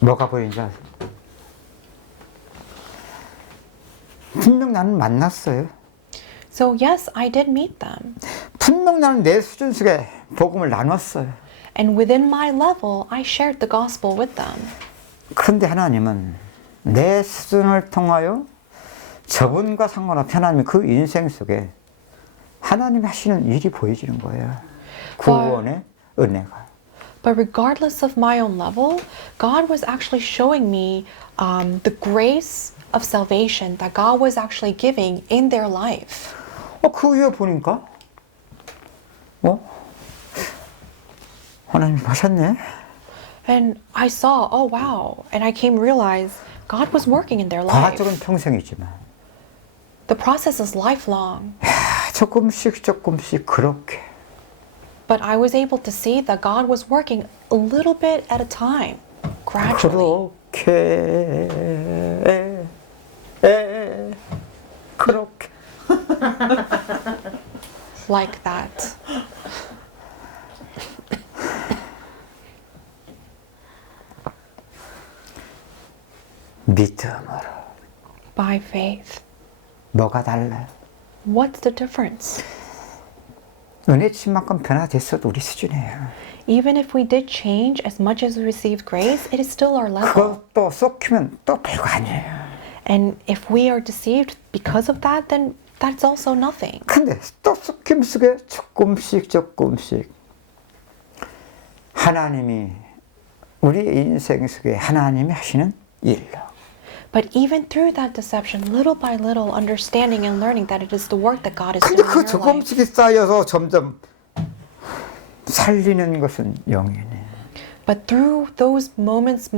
뭐가 보이는지 아세요? 분명 나는 만났어요. So yes, I did meet them. 분명 나는 내 수준 속에 복음을 나눴어요. And within my level, I shared the gospel with them. 그런데 하나님은 내 수준을 통하여 저분과 상관없이 하나님이 그 인생 속에 하나님이 하시는 일이 보여지는 거예요. 구원의 은혜가. But regardless of my own level, God was actually showing me the grace of salvation that God was actually giving in their life. 그 위에 보니까 하나님 하셨네. And I saw, oh wow, and I came to realize God was working in their life. 과정은 평생이지만 The process is lifelong. 조금씩 그렇게 But I was able to see that God was working a little bit at a time, gradually. 그렇게 Like that. 믿음으로. By faith. 뭐가 달라요? What's the difference? 은혜치만큼 변화됐어도 우리 수준이에요. Even if we did change as much as we received grace, it is still our level. 그것도 썩히면 또 별거 아니에요. And if we are deceived because of that, then that's also nothing. 근데 또 썩힘 속에 조금씩 하나님이 우리의 인생 속에 하나님이 하시는 일로. But even through that deception, little by little, understanding and learning that it is the work that God is 근데 doing 그 in your life. 조금씩이 쌓여서 점점 살리는 것은 영이네. But through those moments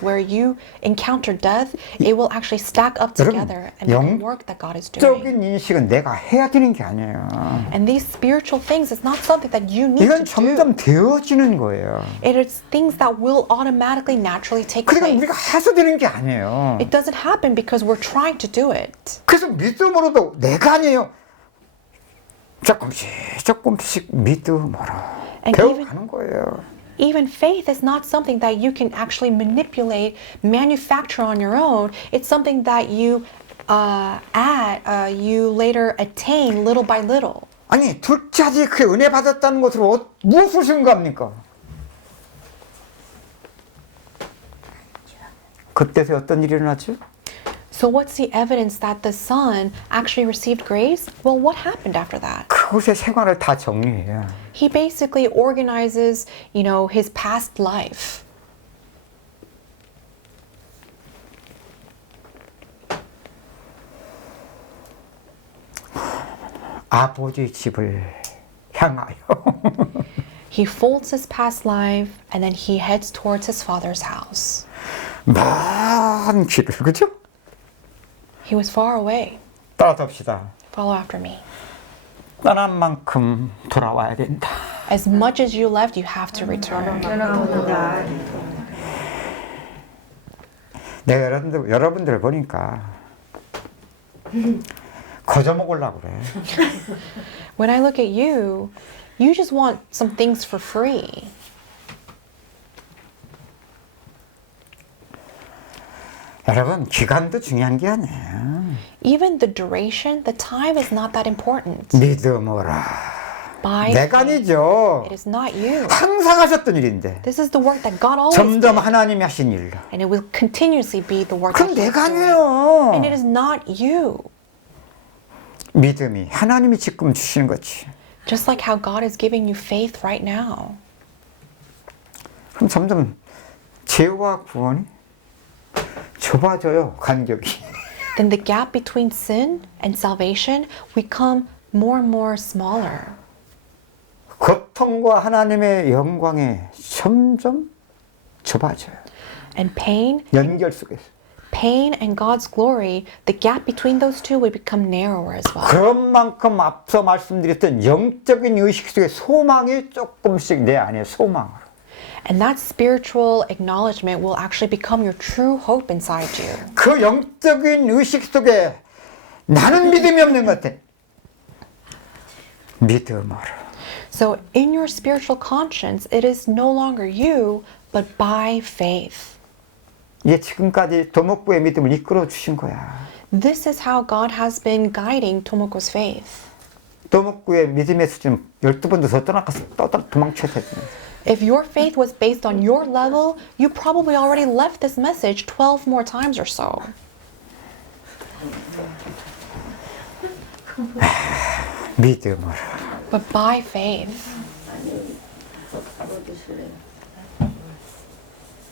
where you encounter death, it will actually stack up together and become work that God is doing. 영적인 인식은 내가 해야 되는 게 아니에요. And these spiritual things is not something that you need 이건 to do. 점점 되어지는 거예요. It is things that will automatically, naturally take 그러니까 place. 우리가 해서 되는 게 아니에요. It doesn't happen because we're trying to do it. 그래서 믿음으로도 내가 아니에요. 조금씩 믿음으로 And 배워가는 거예요. Even faith is not something that you can actually manipulate, manufacture on your own. It's something that you you later attain little by little. 아니 둘째 아들이 그 은혜 받았다는 것으로 무엇을 증거합니까? 그때서 어떤 일이 일어났죠? So what's the evidence that the son actually received grace? Well, what happened after that? 그곳의 생활을 다 정리해요. He basically organizes, his past life. 아버지 집을 향하여 He folds his past life and then he heads towards his father's house. 먼 길을 그죠? He was far away. 따라잡시다. Follow after me. 떠난 만큼 돌아와야 된다. As much as you left, you have to return. 내가 여러분들 보니까 거저 먹으려고 그래. When I look at you, you just want some things for free. 여러분 기간도 중요한 게 아니에요. Even the duration, the time is not that important. 믿음으로. By 내가 아니죠. it is not you. 항상 하셨던 일인데 This is the work that God always 점점 did. 하나님이 하신 일로. And it will continuously be the work 그건 that He is 내가 doing. 아니에요. And it is not you. 믿음이 하나님이 지금 주시는 거지. Just like how God is giving you faith right now. 그럼 점점 죄와 구원이 좁아져요, 간격이. Then the gap between sin and salvation become more and more smaller. 고통과 하나님의 영광이 점점 좁아져요. And pain 연결 속에서. Pain and God's glory, the gap between those two will become narrower as well. 그런 만큼 앞서 말씀드렸던 영적인 의식 속에 소망이 조금씩 내 안에 소망으로. And that spiritual acknowledgement will actually become your true hope inside you. 그 영적인 의식 속에 나는 믿음이 없는 것 같아. 믿음으로. So in your spiritual conscience, it is no longer you, but by faith. 이게 지금까지 도목부의 믿음을 이끌어 주신 거야. This is how God has been guiding Tomoko's faith. 도목부의 믿음의 수준 12번도 더 떠나가서 도망쳐야 되는. If your faith was based on your level, you probably already left this message 12 more times or so. 믿음으로. But by faith.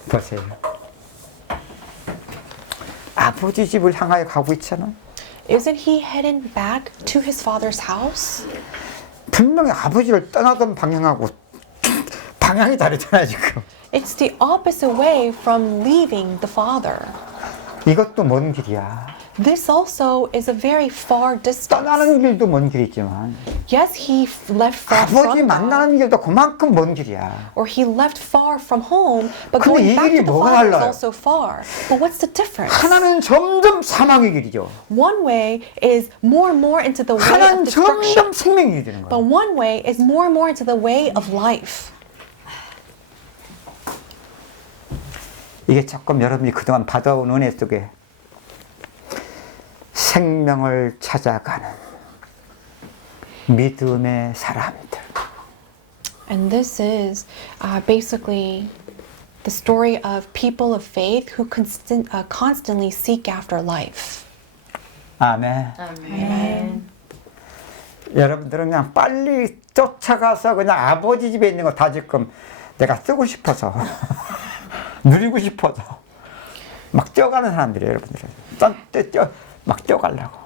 보세요. 아버지 아버지 집을 향하여 가고 있잖아. Isn't he heading back to his father's house? 분명히 아버지를 떠나던 방향하고 방향이 다르잖아 지금. It's the opposite way from leaving the father. 이것도 먼 길이야. This also is a very far distance. 떠나는 길도 먼 길이지만 Yes, he left far 아버지 from God, 만나는 길도 그만큼 먼 길이야. or he left far from home, but 근데 going 이 back 길이 to the 뭐가 father is 달라요? also far. But what's the difference? 하나는 점점 사망의 길이죠. One way is more and more into the way 하나는 of destruction, 점점 생명의 길이 되는 but 거야. one way is more and more into the way of life. 이게 조금 여러분이 그동안 받아온 은혜 속에 생명을 찾아가는 믿음의 사람들. And this is basically the story of people of faith who constantly seek after life. 아멘. 아멘. 여러분들은 그냥 빨리 쫓아가서 그냥 아버지 집에 있는 거 다 지금 내가 쓰고 싶어서 누리고 싶어서 막 뛰어가는 사람들이에요, 여러분들은. 막 뛰어가려고.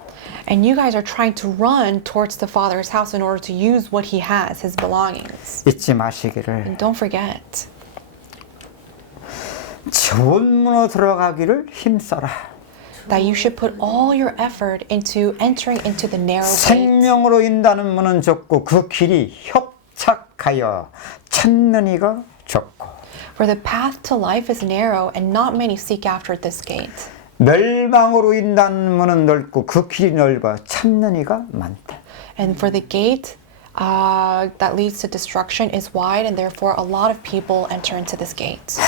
And you guys are trying to run towards the Father's house in order to use what He has, His belongings. 잊지 마시기를. And don't forget, 좋은 문으로 들어가기를 힘써라. that you should put all your effort into entering into the narrow gate. 생명으로 인다는 문은 좁고 그 길이 협착하여 찾는 이가 적고 For the path to life is narrow, and not many seek after this gate. 멸망으로 인다는 문은 넓고 그 길이 넓어 찾는 이가 많다. And for the gate that leads to destruction is wide, and therefore a lot of people enter into this gate.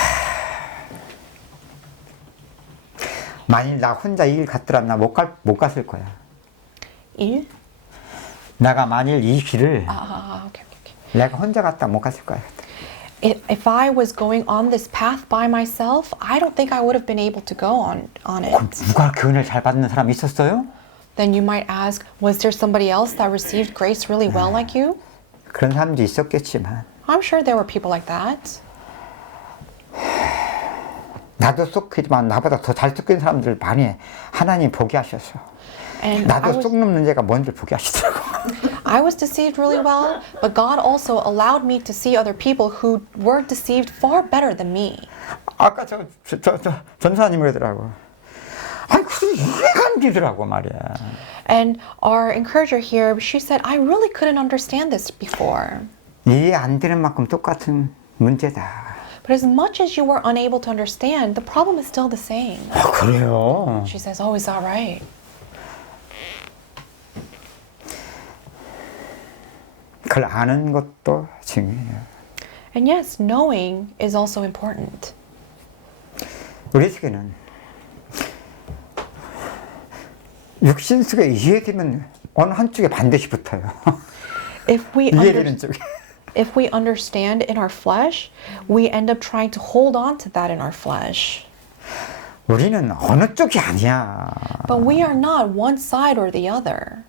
만일 나 혼자 이 길 갔더라면 나 못 갔을 거야. 일? 내가 만일 이 길을 Okay. 내가 혼자 갔다 못 갔을 거야. If I was going on this path by myself, I don't think I would have been able to go on it. 그럼 누가 교훈을 잘 받는 사람 있었어요? Then you might ask, was there somebody else that received grace really well like you? 그런 사람도 있었겠지만 I'm sure there were people like that. 나도 쏙이지만 나보다 더 잘 섞인 사람들 많이 하나님 보게 하셔서 And 나도 쏙 넘는 죄가 뭔지 보게 하시더라고. I was deceived really well, but God also allowed me to see other people who were deceived far better than me. 아까 전사님이 그러더라고. 아니 그게 이해가 안 되더라고 말이야. And our encourager here, she said, I really couldn't understand this before. 이해 안 되는 만큼 똑같은 문제다. But as much as you were unable to understand, the problem is still the same. 아 그래요? She says, oh, is that right? 그걸 아는 것도 중요해요. And yes, knowing is also important. 우리 세계는 육신 속에 이해되면 어느 한쪽에 반드시 붙어요. 이해되는 쪽에. If we understand in our flesh, we end up trying to hold on to that in our flesh. 우리는 어느 쪽이 아니야. But we are not one side or the other.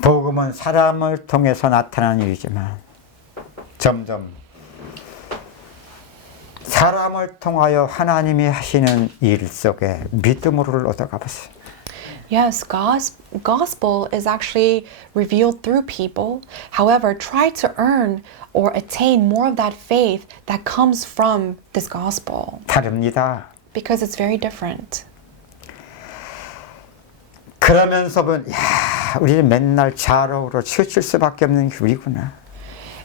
복음은 사람을 통해서 나타나는 일이지만 점점 사람을 통하여 하나님이 하시는 일 속에 믿음으로 얻어가 보세요. Yes, gospel is actually revealed through people. However, try to earn or attain more of that faith that comes from this gospel. 다릅니다. Because it's very different. 그러면서 우리는 맨날 좌로우로 치우칠 수밖에 없는 게 우리구나.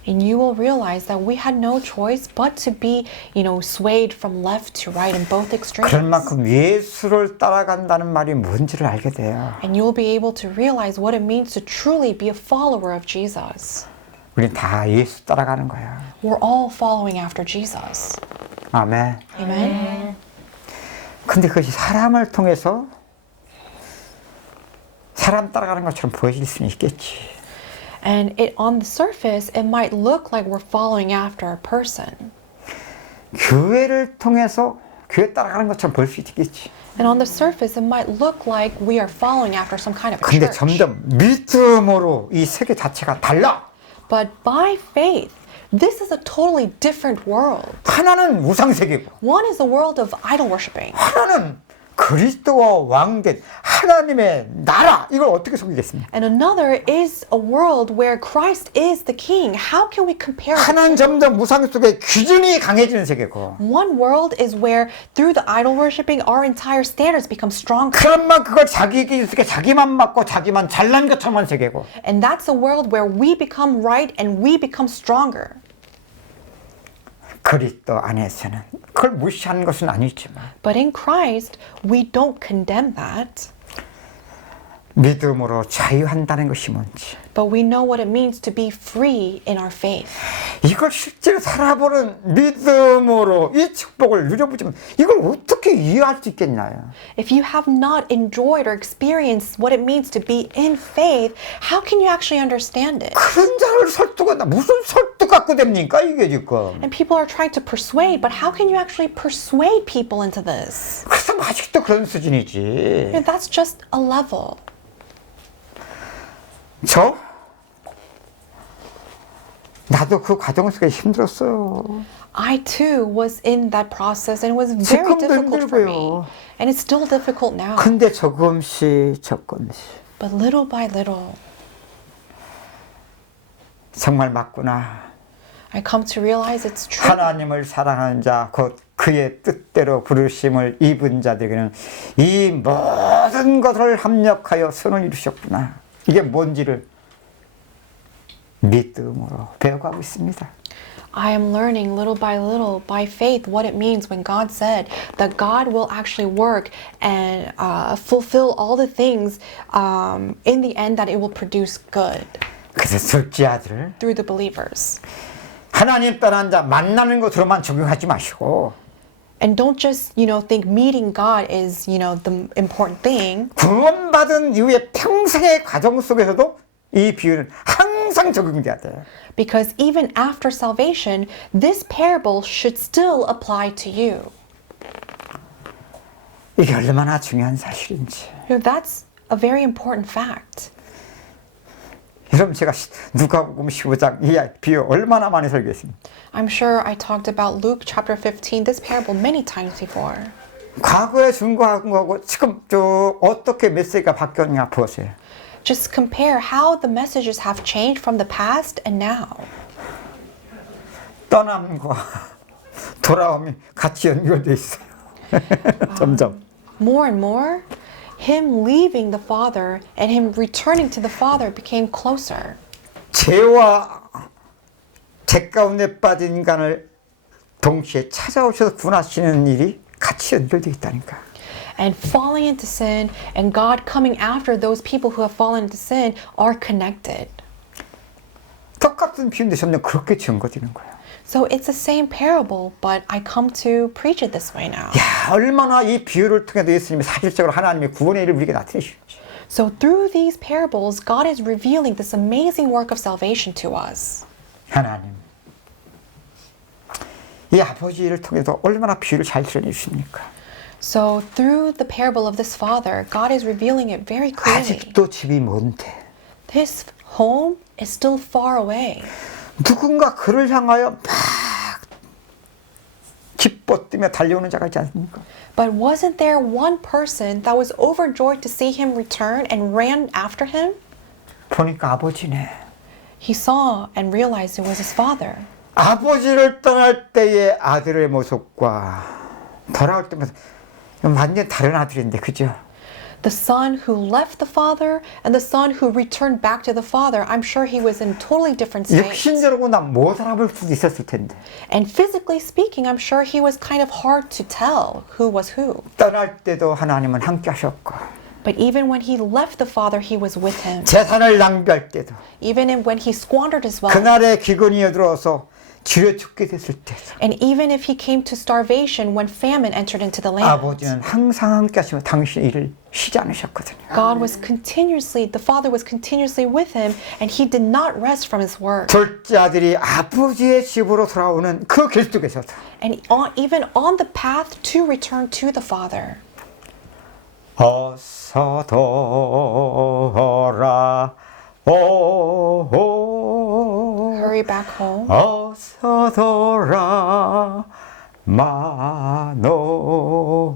And you will realize that we had no choice but to be, swayed from left to right in both extremes. 그럴 만큼 예수를 따라간다는 말이 뭔지를 알게 돼요. And you'll be able to realize what it means to truly be a follower of Jesus. 우린 다 예수 따라가는 거야. We're all following after Jesus. 아멘. Amen. 근데 그것이 사람을 통해서 사람 따라가는 것처럼 보여질 수는 있겠지. And on the surface, it might look like we're following after a person. 교회를 통해서 교회 따라가는 것처럼 볼 수 있겠지. And on the surface, it might look like we are following after some kind of a 근데 church. 점점 믿음으로 이 세계 자체가 달라. But by faith, This is a totally different world. 하나는 우상세계고 One is the world of idol worshiping, 하나는 그리스도와 왕된 하나님의 나라. 이걸 어떻게 속이겠습니까? and another is a world where Christ is the king. How can we compare the 하나는 점점 우상 속에 기준이 강해지는 세계고 One world is where through the idol worshiping our entire standards become stronger. 그런만 그걸 자기 기준 속에 자기만 맞고 자기만 잘난 것처럼 한 세계고 And that's a world where we become right and we become stronger. 그리스도 안에서는 그걸 무시하는 것은 아니지만 But in Christ, we don't condemn that. 믿음으로 자유한다는 것이 뭔지 But we know what it means to be free in our faith. 이걸 실제로 살아보는 믿음으로 이 축복을 누려보지만 이걸 어떻게 이해할 수 있겠나요? If you have not enjoyed or experienced what it means to be in faith, how can you actually understand it? 그런 자를 설득한다. 무슨 설득 갖고 됩니까 이게 지금? And people are trying to persuade, but how can you actually persuade people into this? 그래서 아직도 그런 수준이지. And that's just a level. 나도 그 과정 속에 힘들었어요. I too was in that process and it was very 지금도 difficult for me. 힘들고요. And it's still difficult now. 근데 조금씩 But little by little, 정말 맞구나. I come to realize it's true. 하나님을 사랑하는 자, 곧 그의 뜻대로 부르심을 입은 자들에게는 이 모든 것을 합력하여 선을 이루셨구나. 이게 뭔지를 믿음으로 배워가고 있습니다. I am learning little by faith what it means when God said that God will actually work and fulfill all the things in the end that it will produce good 그래서 둘째 아들을 through the believers. 하나님 떠난 자 만나는 것으로만 적용하지 마시고 And don't just, think meeting God is, the important thing. 구원받은 이후에 평생의 과정 속에서도 이 비유는 항상 적용돼야 돼요. Because even after salvation, this parable should still apply to you. 이게 얼마나 중요한 사실인지. That's a very important fact. 여러분 제가 누가복음 15장 이 비유 얼마나 많이 설교했습니다. I'm sure I talked about Luke chapter 15, this parable many times before. 과거에 준거한 거하고 지금 쭉 어떻게 메시지가 바뀌었냐 보세요. Just compare how the messages have changed from the past and now. 떠남과 돌아옴이 같이 연결돼 있어요. 점점. More and more, him leaving the Father and him returning to the Father became closer. 죄와 죄 가운데 빠진 인간을 동시에 찾아오셔서 구원하시는 일이 같이 연결되어 있다니까. And falling into sin and God coming after those people who have fallen into sin are connected. 똑같은 비유인데 점점 그렇게 전거되는 거예요. So it's the same parable, but I come to preach it this way now. 야, 얼마나 이 비유를 통해서 예수님이 사실적으로 하나님의 구원의 일을 우리에게 나타내시는지. So through these parables, God is revealing this amazing work of salvation to us. 하나님, 이 아버지를 통해서 얼마나 비유를 잘 드러내 주십니까? So through the parable of this father, God is revealing it very clearly. 아직도 집이 먼데. His home is still far away. 누군가 그를 향하여 막 기뻐 뛰며 달려오는 자가 있지 않습니까? But wasn't there one person that was overjoyed to see him return and ran after him? 보니까 아버지네. He saw and realized it was his father. 아버지를 떠날 때의 아들의 모습과 돌아올 때마다 완전 다른 아들인데, 그죠? The son who left the father and the son who returned back to the father, I'm sure he was in totally different states. 육신적으로 난 못 알아볼 수도 있었을 텐데. And physically speaking, I'm sure he was kind of hard to tell who was who. 떠날 때도 하나님은 함께 하셨고. But even when he left the father, he was with him. 재산을 낭비할 때도. Even when he squandered his wealth. 그날의 기근이 들어서 지려 죽게 됐을 때도. And even if he came to starvation when famine entered into the land. 아버지는 항상 함께 하시며 당신의 일을 쉬지 않으셨거든요. The father was continuously with him and he did not rest from his work. 둘째 아들이 아버지의 집으로 돌아오는 그 길 속에서도. And even on the path to return to the father. 어서 돌아오. Hurry back home. 어서 돌아마 너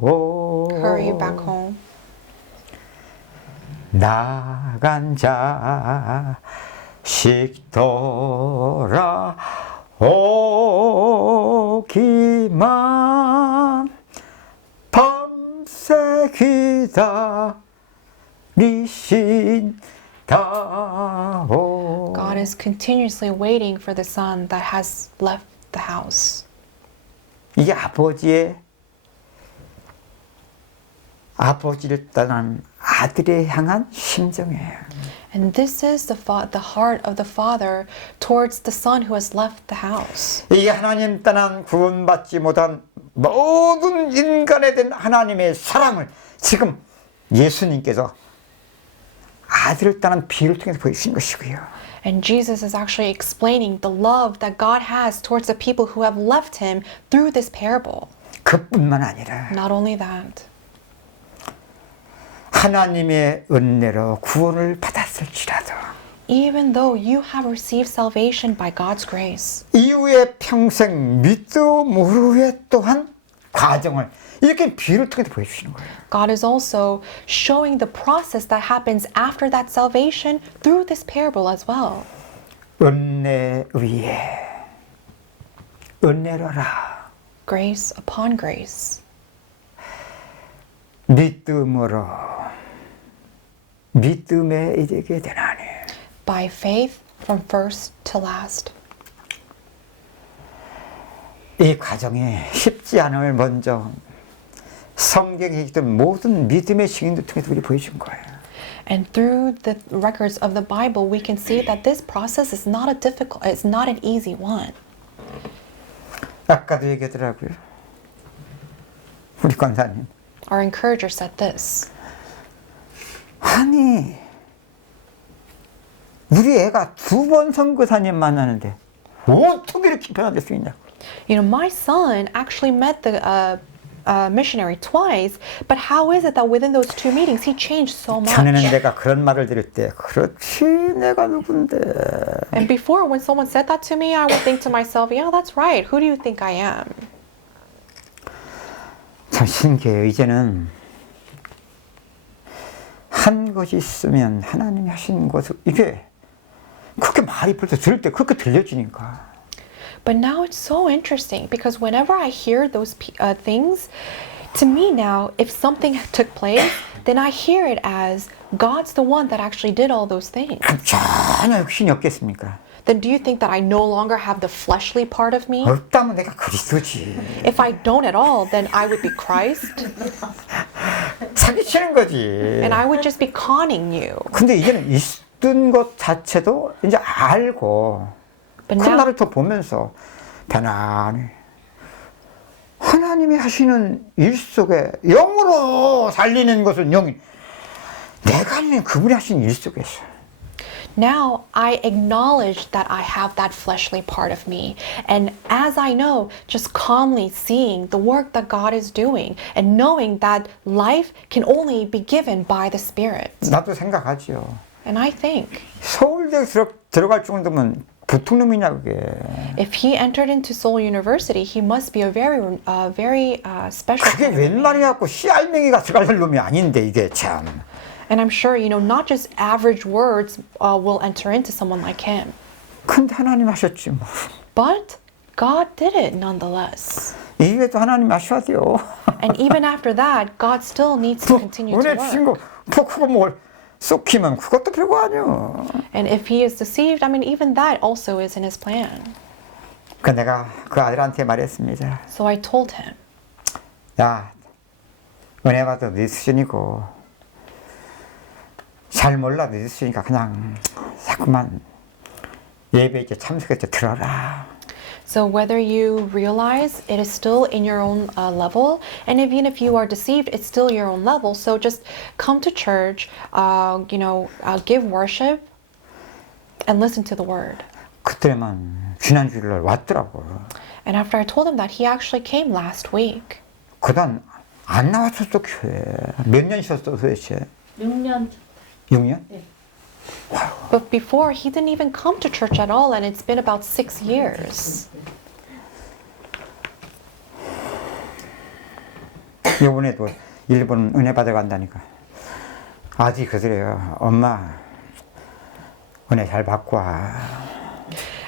Hurry back home. 나간 자식 돌아오기만 밤새 기다리신다오. God is continuously waiting for the son that has left the house. 이게 아버지를 떠난 아들에 향한 심정이에요. And this is the heart of the father towards the son who has left the house. 이 하나님 떠난 구원받지 못한 모든 인간에 대한 하나님의 사랑을 지금 예수님께서 아들을 떠난 비유를 통해서 보여주신 것이고요. And Jesus is actually explaining the love that God has towards the people who have left him through this parable. 그뿐만 아니라 Not only that, 하나님의 은혜로 구원을 받았을지라도 even though you have received salvation by God's grace, 이후에 평생 믿도 모르게 또한 과정을 이렇게 비유를 통해서 보여주시는 거예요. God is also showing the process that happens after that salvation through this parable as well. 은혜 위에 은혜로라 Grace upon grace. 믿음으로 믿음에 이르게 되나니 By faith from first to last. 이 과정이 쉽지 않음을 먼저 성경에 있던 모든 믿음의 증인들 통해서 우리 보여준 거예요. And through the records of the Bible, we can see that this process is not it's not an easy one. 아까도 얘기하더라고요. 우리 권사님. Our encourager said this. 아니 우리 애가 2번 선교사님 만나는데 어떻게 이렇게 변화될 수 있냐고. You know, my son actually met the missionary twice, but how is it that within those 2 meetings he changed so much? 전에는 내가 그런 말을 들을 때 그렇지 내가 누군데. And before, when someone said that to me, I would think to myself, yeah, that's right. Who do you think I am? 참 신기해요. 이제는 한 것이 있으면 하나님이 하신 것을 이게 그렇게 말이 벌써 들을 때 그렇게 들려지니까. But now it's so interesting because whenever I hear those things, to me now, if something took place, then I hear it as God's the one that actually did all those things. 전혀 육신이 없겠습니까? Then do you think that I no longer have the fleshly part of me? 없다면 내가 그리스도지. If I don't at all, then I would be Christ, 사기치는 거지. and I would just be conning you. 근데 이제는 있던 것 자체도 이제 알고 But 그 now, 나를 더 보면서 편안히 하나님이 하시는 일 속에 영으로 살리는 것은 영이 내가 아닌 그분이 하시는 일 속에서 now I acknowledge that I have that fleshly part of me. And as I know, just calmly seeing the work that God is doing and knowing that life can only be given by the Spirit. 나도 생각하지요. And I think 서울대 들어갈 정도면 보통 놈이냐 그게. if he entered into Seoul University, he must be a very special. 그게 kind of 웬 man. 말이냐고 씨알맹이가 들어갈 놈이 아닌데 이게 참. And I'm sure, you know, not just average words will enter into someone like him. 근데 하나님 하셨지 뭐. But God did it nonetheless. 이외에도 하나님 하셔야 돼요. And even after that, God still needs to continue to 은혜 주신 work. 거, 뭐 그거 뭘 쏙히면 그것도 별거 아니요. And if he is deceived, I mean, even that also is in his plan. 그 내가 그 아들한테 말했습니다. So I told him, 야, 은혜 받아 네 수준이고 잘 몰라 네 수준이니까 그냥 자꾸만 예배 이제 참석해서 들어라. so whether you realize it is still in your own level, and even if you are deceived, it's still your own level. So just come to church, give worship, and listen to the word. 그때만 지난 주일날 왔더라고. And after I told him that, he actually came last week. 그다음 안 나왔었어 교회. 몇 년 있었어 도대체? 6년 6년? 네. But before, he didn't even come to church at all, and it's been about 6 years. 이번에도 일본 은혜 받아간다니까. 아직 그래요. 엄마 은혜 잘 받고 와.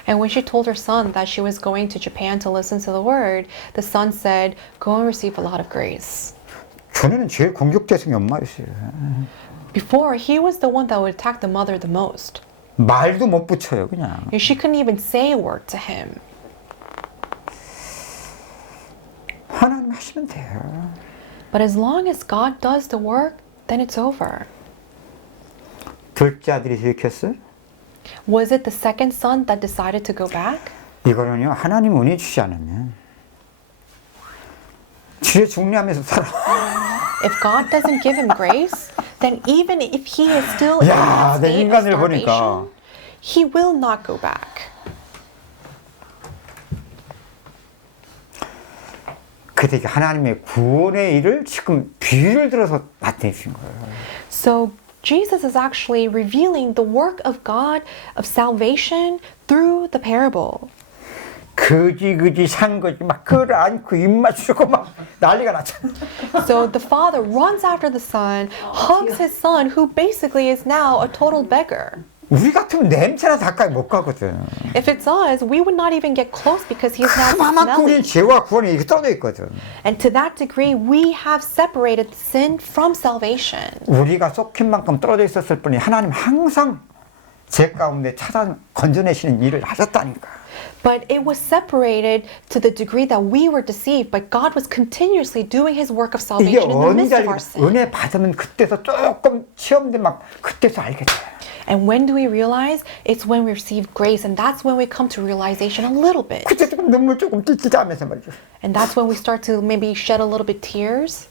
And when she told her son that she was going to Japan to listen to the word, the son said, "Go and receive a lot of grace." 전에는 제일 공격대성이 엄마였어요. Before, he was the one that would attack the mother the most. 말도 못 붙여요, 그냥. And she couldn't even say a word to him. 하나님 하시면 돼요. But as long as God does the work, then it's over. 둘째 아들이 들켰어요? Was it the second son that decided to go back? 이거는요, 하나님 은혜 주지 않으면 지혜 중리하면서 살아. If God doesn't give him grace, then even if he is still in 야, that 내 state of 인간을 starvation, 보니까 he will not go back. 그때 하나님의 구원의 일을 지금 비유를 들어서 나타내신 거예요. So Jesus is actually revealing the work of God of salvation through the parable. 그지 산 거지 막 그를 안고 입 맞추고 막 난리가 났잖아. So the father runs after the son, hugs his son, who basically is now a total beggar. 우리 같으면 냄새나 가까이 못 가거든. If it's us, we would not even get close because he's now 그만큼 우리는 smelly. 죄와 구원이 이렇게 떨어져 있거든. And to that degree, we have separated sin from salvation. 우리가 쏙힌 만큼 떨어져 있었을 뿐이 하나님 항상 죄 가운데 찾아 건져내시는 일을 하셨다니까. But it was separated to the degree that we were deceived, but God was continuously doing his work of 이게 salvation in the midst of 언제 our sin. 은혜 받으면 그때서 조금 시험돼 막 그때서 알게 돼. And when do we realize? It's when we receive grace, and that's when we come to realization a little bit. 그때 조금 눈물 조금 찔찔 하면서 말이죠. And that's when we start to maybe shed a little bit tears.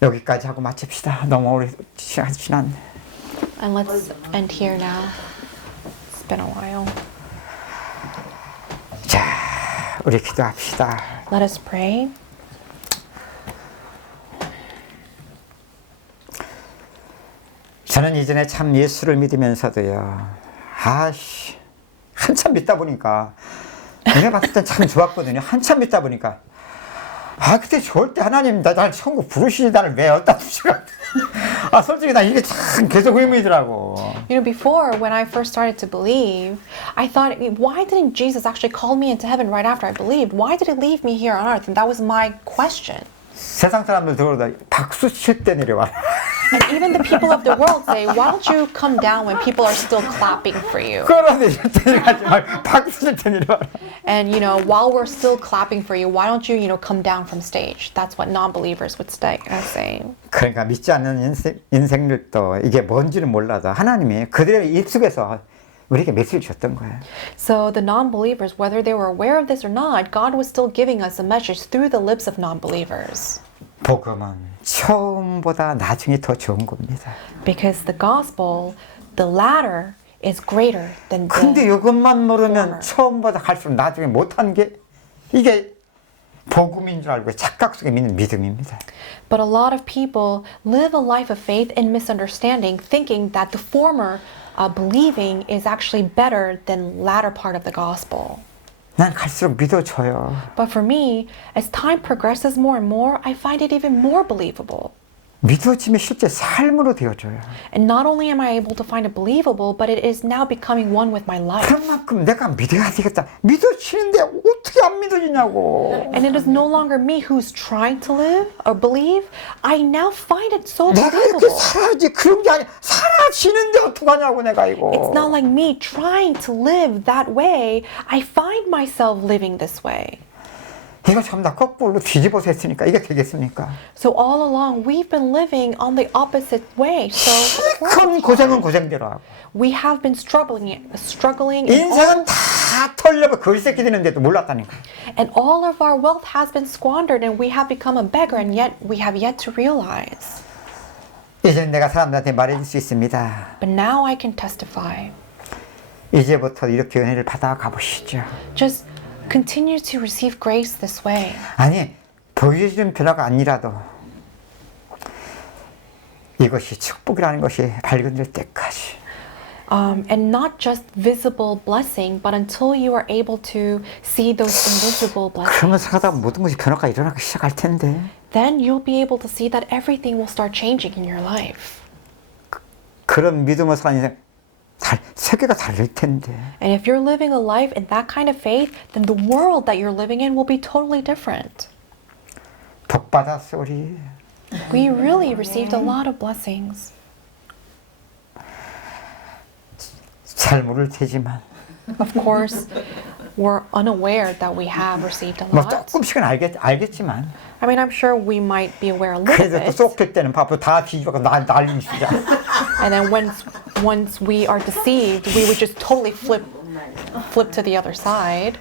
여기까지 하고 마칩시다. 너무 오래 시간 지났네. And let's end here now. It's been a while. 자, 우리 기도합시다. Let us pray. 저는 이전에 참 예수를 믿으면서도요. 아씨, 한참 믿다 보니까 은혜 받을 때 참 좋았거든요. 한참 믿다 보니까 그때 좋을 때 하나님 날 천국 부르시니 나를 왜 어디다 두시가. 솔직히 나 이게 참 계속 의미더라고. You know, before when I first started to believe, I thought, why didn't Jesus actually call me into heaven right after I believed? Why did he leave me here on earth? And that was my question. 세상 사람들 들어오다 박수 칠 때 내려와. And even the people of the world say, why don't you come down when people are still clapping for you? 그러는데 이럴 가지 말고 박수 칠 때 내려와. And, you know, while we're still clapping for you, why don't you, come down from stage? That's what non-believers would say. 그러니까 믿지 않는 인생들도 이게 뭔지는 몰라도 하나님이 그들의 입속에서 우리에게 메시지를 줬던 거예요. So the non-believers, whether they were aware of this or not, God was still giving us a message through the lips of non-believers. 복음은 처음보다 나중이 더 좋은 겁니다. Because the gospel, the latter, is greater than 근데 the 이것만 모르면 former. 처음보다 갈수록 나중에 못한 게 이게 복음인 줄 알고 착각 속에 믿는 믿음입니다. But a lot of people live a life of faith in misunderstanding, thinking that the former believing is actually better than latter part of the gospel. 난 갈수록 믿어져요. But for me, as time progresses more and more, I find it even more believable. 믿어지면 실제 삶으로 되어져요. And not only am I able to find it believable, but it is now becoming one with my life. 그런 만큼 내가 믿어야 되겠다. 믿어지는데 어떻게 안 믿어지냐고. And it is no longer me who's trying to live or believe. I now find it so 내가 이렇게 believable. 살아야지 그런 게 아니야. 살아지는데 어떡하냐고 내가 이거. It's not like me trying to live that way. I find myself living this way. 이거 전부 다 거꾸로 뒤집어서 했으니까 이게 되겠습니까? So all along, we've been living on the opposite way. So 큰 고생은 고생대로 하고 we have been struggling in 인생은 다 털려고 거지새끼 되는데도 몰랐다니까. and all of our wealth has been squandered and we have become a beggar and yet we have yet to realize. 이제 내가 사람들한테 말해줄 수 있습니다. But now I can testify. 이제부터 이렇게 은혜를 받아 가보시죠. Just continue to receive grace this way. 아니 보여주는 변화가 아니라도 이것이 축복이라는 것이 발견될 때까지 And not just visible blessing, but until you are able to see those invisible blessings. 그러면서 하다 모든 것이 변화가 일어나기 시작할 텐데 Then you'll be able to see that everything will start changing in your life. 그런 믿음을 사는 세계가 다를 텐데 And if you're living a life in that kind of faith, then the world that you're living in will be totally different. 복 받았어 우리. We really received a lot of blessings. 잘 모를 테지만 Of course, we're unaware that we have received a 뭐 lot. 조금씩은 알겠지만 I mean, I'm sure we might be aware a little 그래도 또 bit. 쏟길 때는 바보 다 뒤집어서 난리 시작. And then once we are deceived, we would just totally flip to the other side.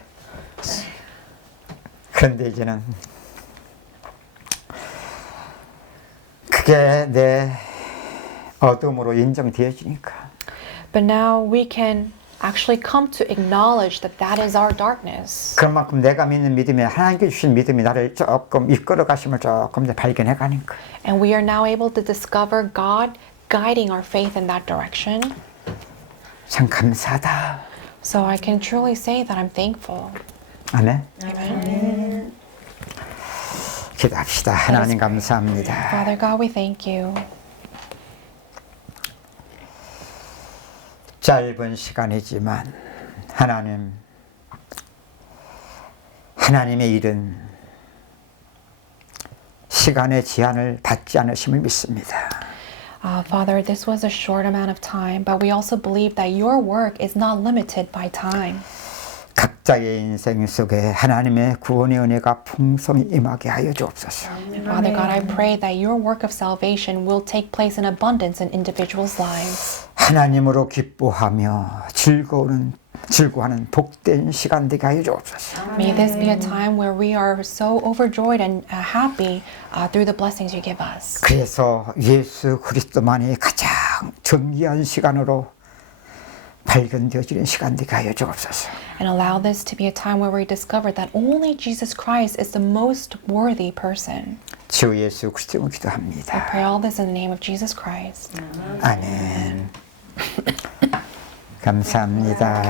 그런데 이제는 그게 내 어둠으로 인정되어지니까 But now we can actually come to acknowledge that that is our darkness. 그만큼 내가 믿는 믿음이 하나님께 주신 믿음이 나를 조금 이끌어 가심을 조금 더 발견해 가니까 And we are now able to discover God guiding our faith in that direction. 참 감사하다. So I can truly say that I'm thankful. 아멘. Amen. 기도합시다. 하나님 감사합니다. Father God, we thank you. 짧은 시간이지만 하나님의 일은 시간의 제한을 받지 않으심을 믿습니다. Father, this was a short amount of time, but we also believe that your work is not limited by time. 각자의 인생 속에 하나님의 구원의 은혜가 풍성히 임하게 하여 주옵소서. Father God, I pray that your work of salvation will take place in abundance in individuals' lives. 하나님으로 기뻐하며 즐거워하는 복된 시간 되게 하여 주옵소서. May this be a time where we are so overjoyed and happy through the blessings you give us. 그래서 예수 그리스도만이 가장 정귀한 시간으로 발견되어지는 시간 되게 하여 주옵소서. And allow this to be a time where we discover that only Jesus Christ is the most worthy person. 주 예수 그리스도로 I 기도합니다. pray all this in the name of Jesus Christ. 아멘. 감사합니다.